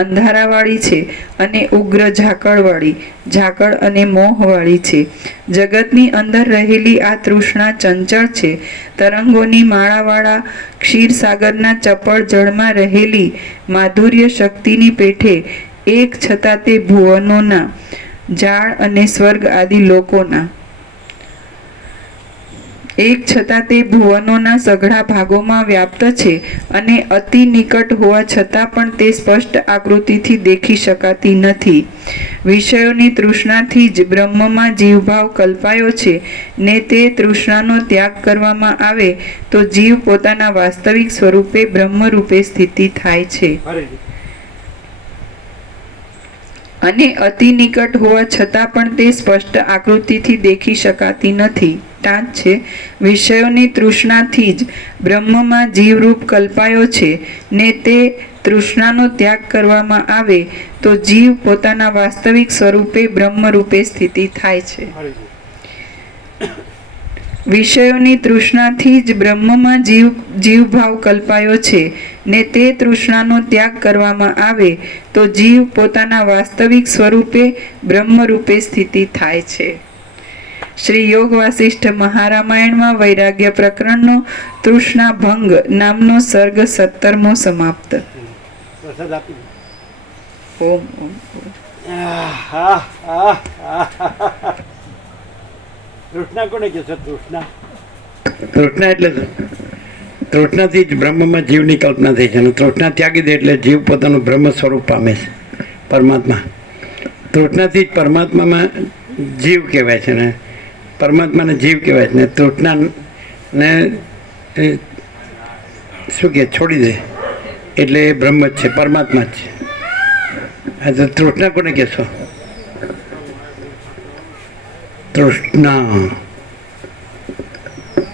અંધારાવાળી છે અને ઉગ્ર ઝાકળવાળી, ઝાકળ અને મોહવાળી છે. જગતની અંદર રહેલી આ તૃષ્ણા ચંચળ છે. તરંગોની માળાવાળા ક્ષીરસાગરના ચપળ જળમાં રહેલી માધુર્ય શક્તિની પેઠે એક છતાં તે ભુવનોના, જાળ અને સ્વર્ગ આદિ લોકોના, એક છતાં તે ભુવનોના સઘળા ભાગોમાં વ્યાપ્ત છે અને અતિ નિકટ હોવા છતાં પણ તે સ્પષ્ટ આકૃતિથી દેખી શકાતી નથી. વિષયોની તૃષ્ણાથી જ બ્રહ્મમાં જીવભાવ કલ્પાયો છે ને તે તૃષ્ણાનો ત્યાગ કરવામાં આવે તો જીવ પોતાના વાસ્તવિક સ્વરૂપે બ્રહ્મરૂપે સ્થિતિ થાય છે. અને અતિ નિકટ હોવા છતાં પણ તે સ્પષ્ટ આકૃતિથી દેખી શકાતી નથી. ટાંચ છે. વિષયોની તૃષ્ણાથી જ બ્રહ્મમાં જીવરૂપ કલ્પાયો છે ને તે તૃષ્ણાનો ત્યાગ કરવામાં આવે તો જીવ પોતાના વાસ્તવિક સ્વરૂપે બ્રહ્મરૂપે સ્થિતિ થાય છે. વિષયોની તૃષ્ણાથી જ બ્રહ્મમાં જીવભાવ કલ્પાયો છે ને તે તૃષ્ણાનો ત્યાગ કરવામાં આવે તો જીવ પોતાના વાસ્તવિક સ્વરૂપે બ્રહ્મરૂપે સ્થિતિ થાય છે. શ્રી યોગ વાસિષ્ઠ મહારામાયણમાં વૈરાગ્ય પ્રકરણનો તૃષ્ણા ભંગ નામનો સર્ગ 17મો સમાપ્ત. પ્રસાદ આપી દો. ઓમ ઓમ ઓમ. તૃષ્ણા કોને કહેશો? તૃષ્ણા તૃષ્ણા એટલે તૃષ્ણાથી જ બ્રહ્મમાં જીવની કલ્પના થઈ છે અને તૃષ્ણા ત્યાગી દે એટલે જીવ પોતાનું બ્રહ્મ સ્વરૂપ પામે છે, પરમાત્મા. તૃષ્ણાથી જ પરમાત્મામાં જીવ કહેવાય છે ને પરમાત્માને જીવ કહેવાય છે ને તૃષ્ણાને શું કહે છોડી દે એટલે એ બ્રહ્મ જ છે, પરમાત્મા જ છે. આ તો તૃષ્ણા કોને કહેશો? તૃષ્ણા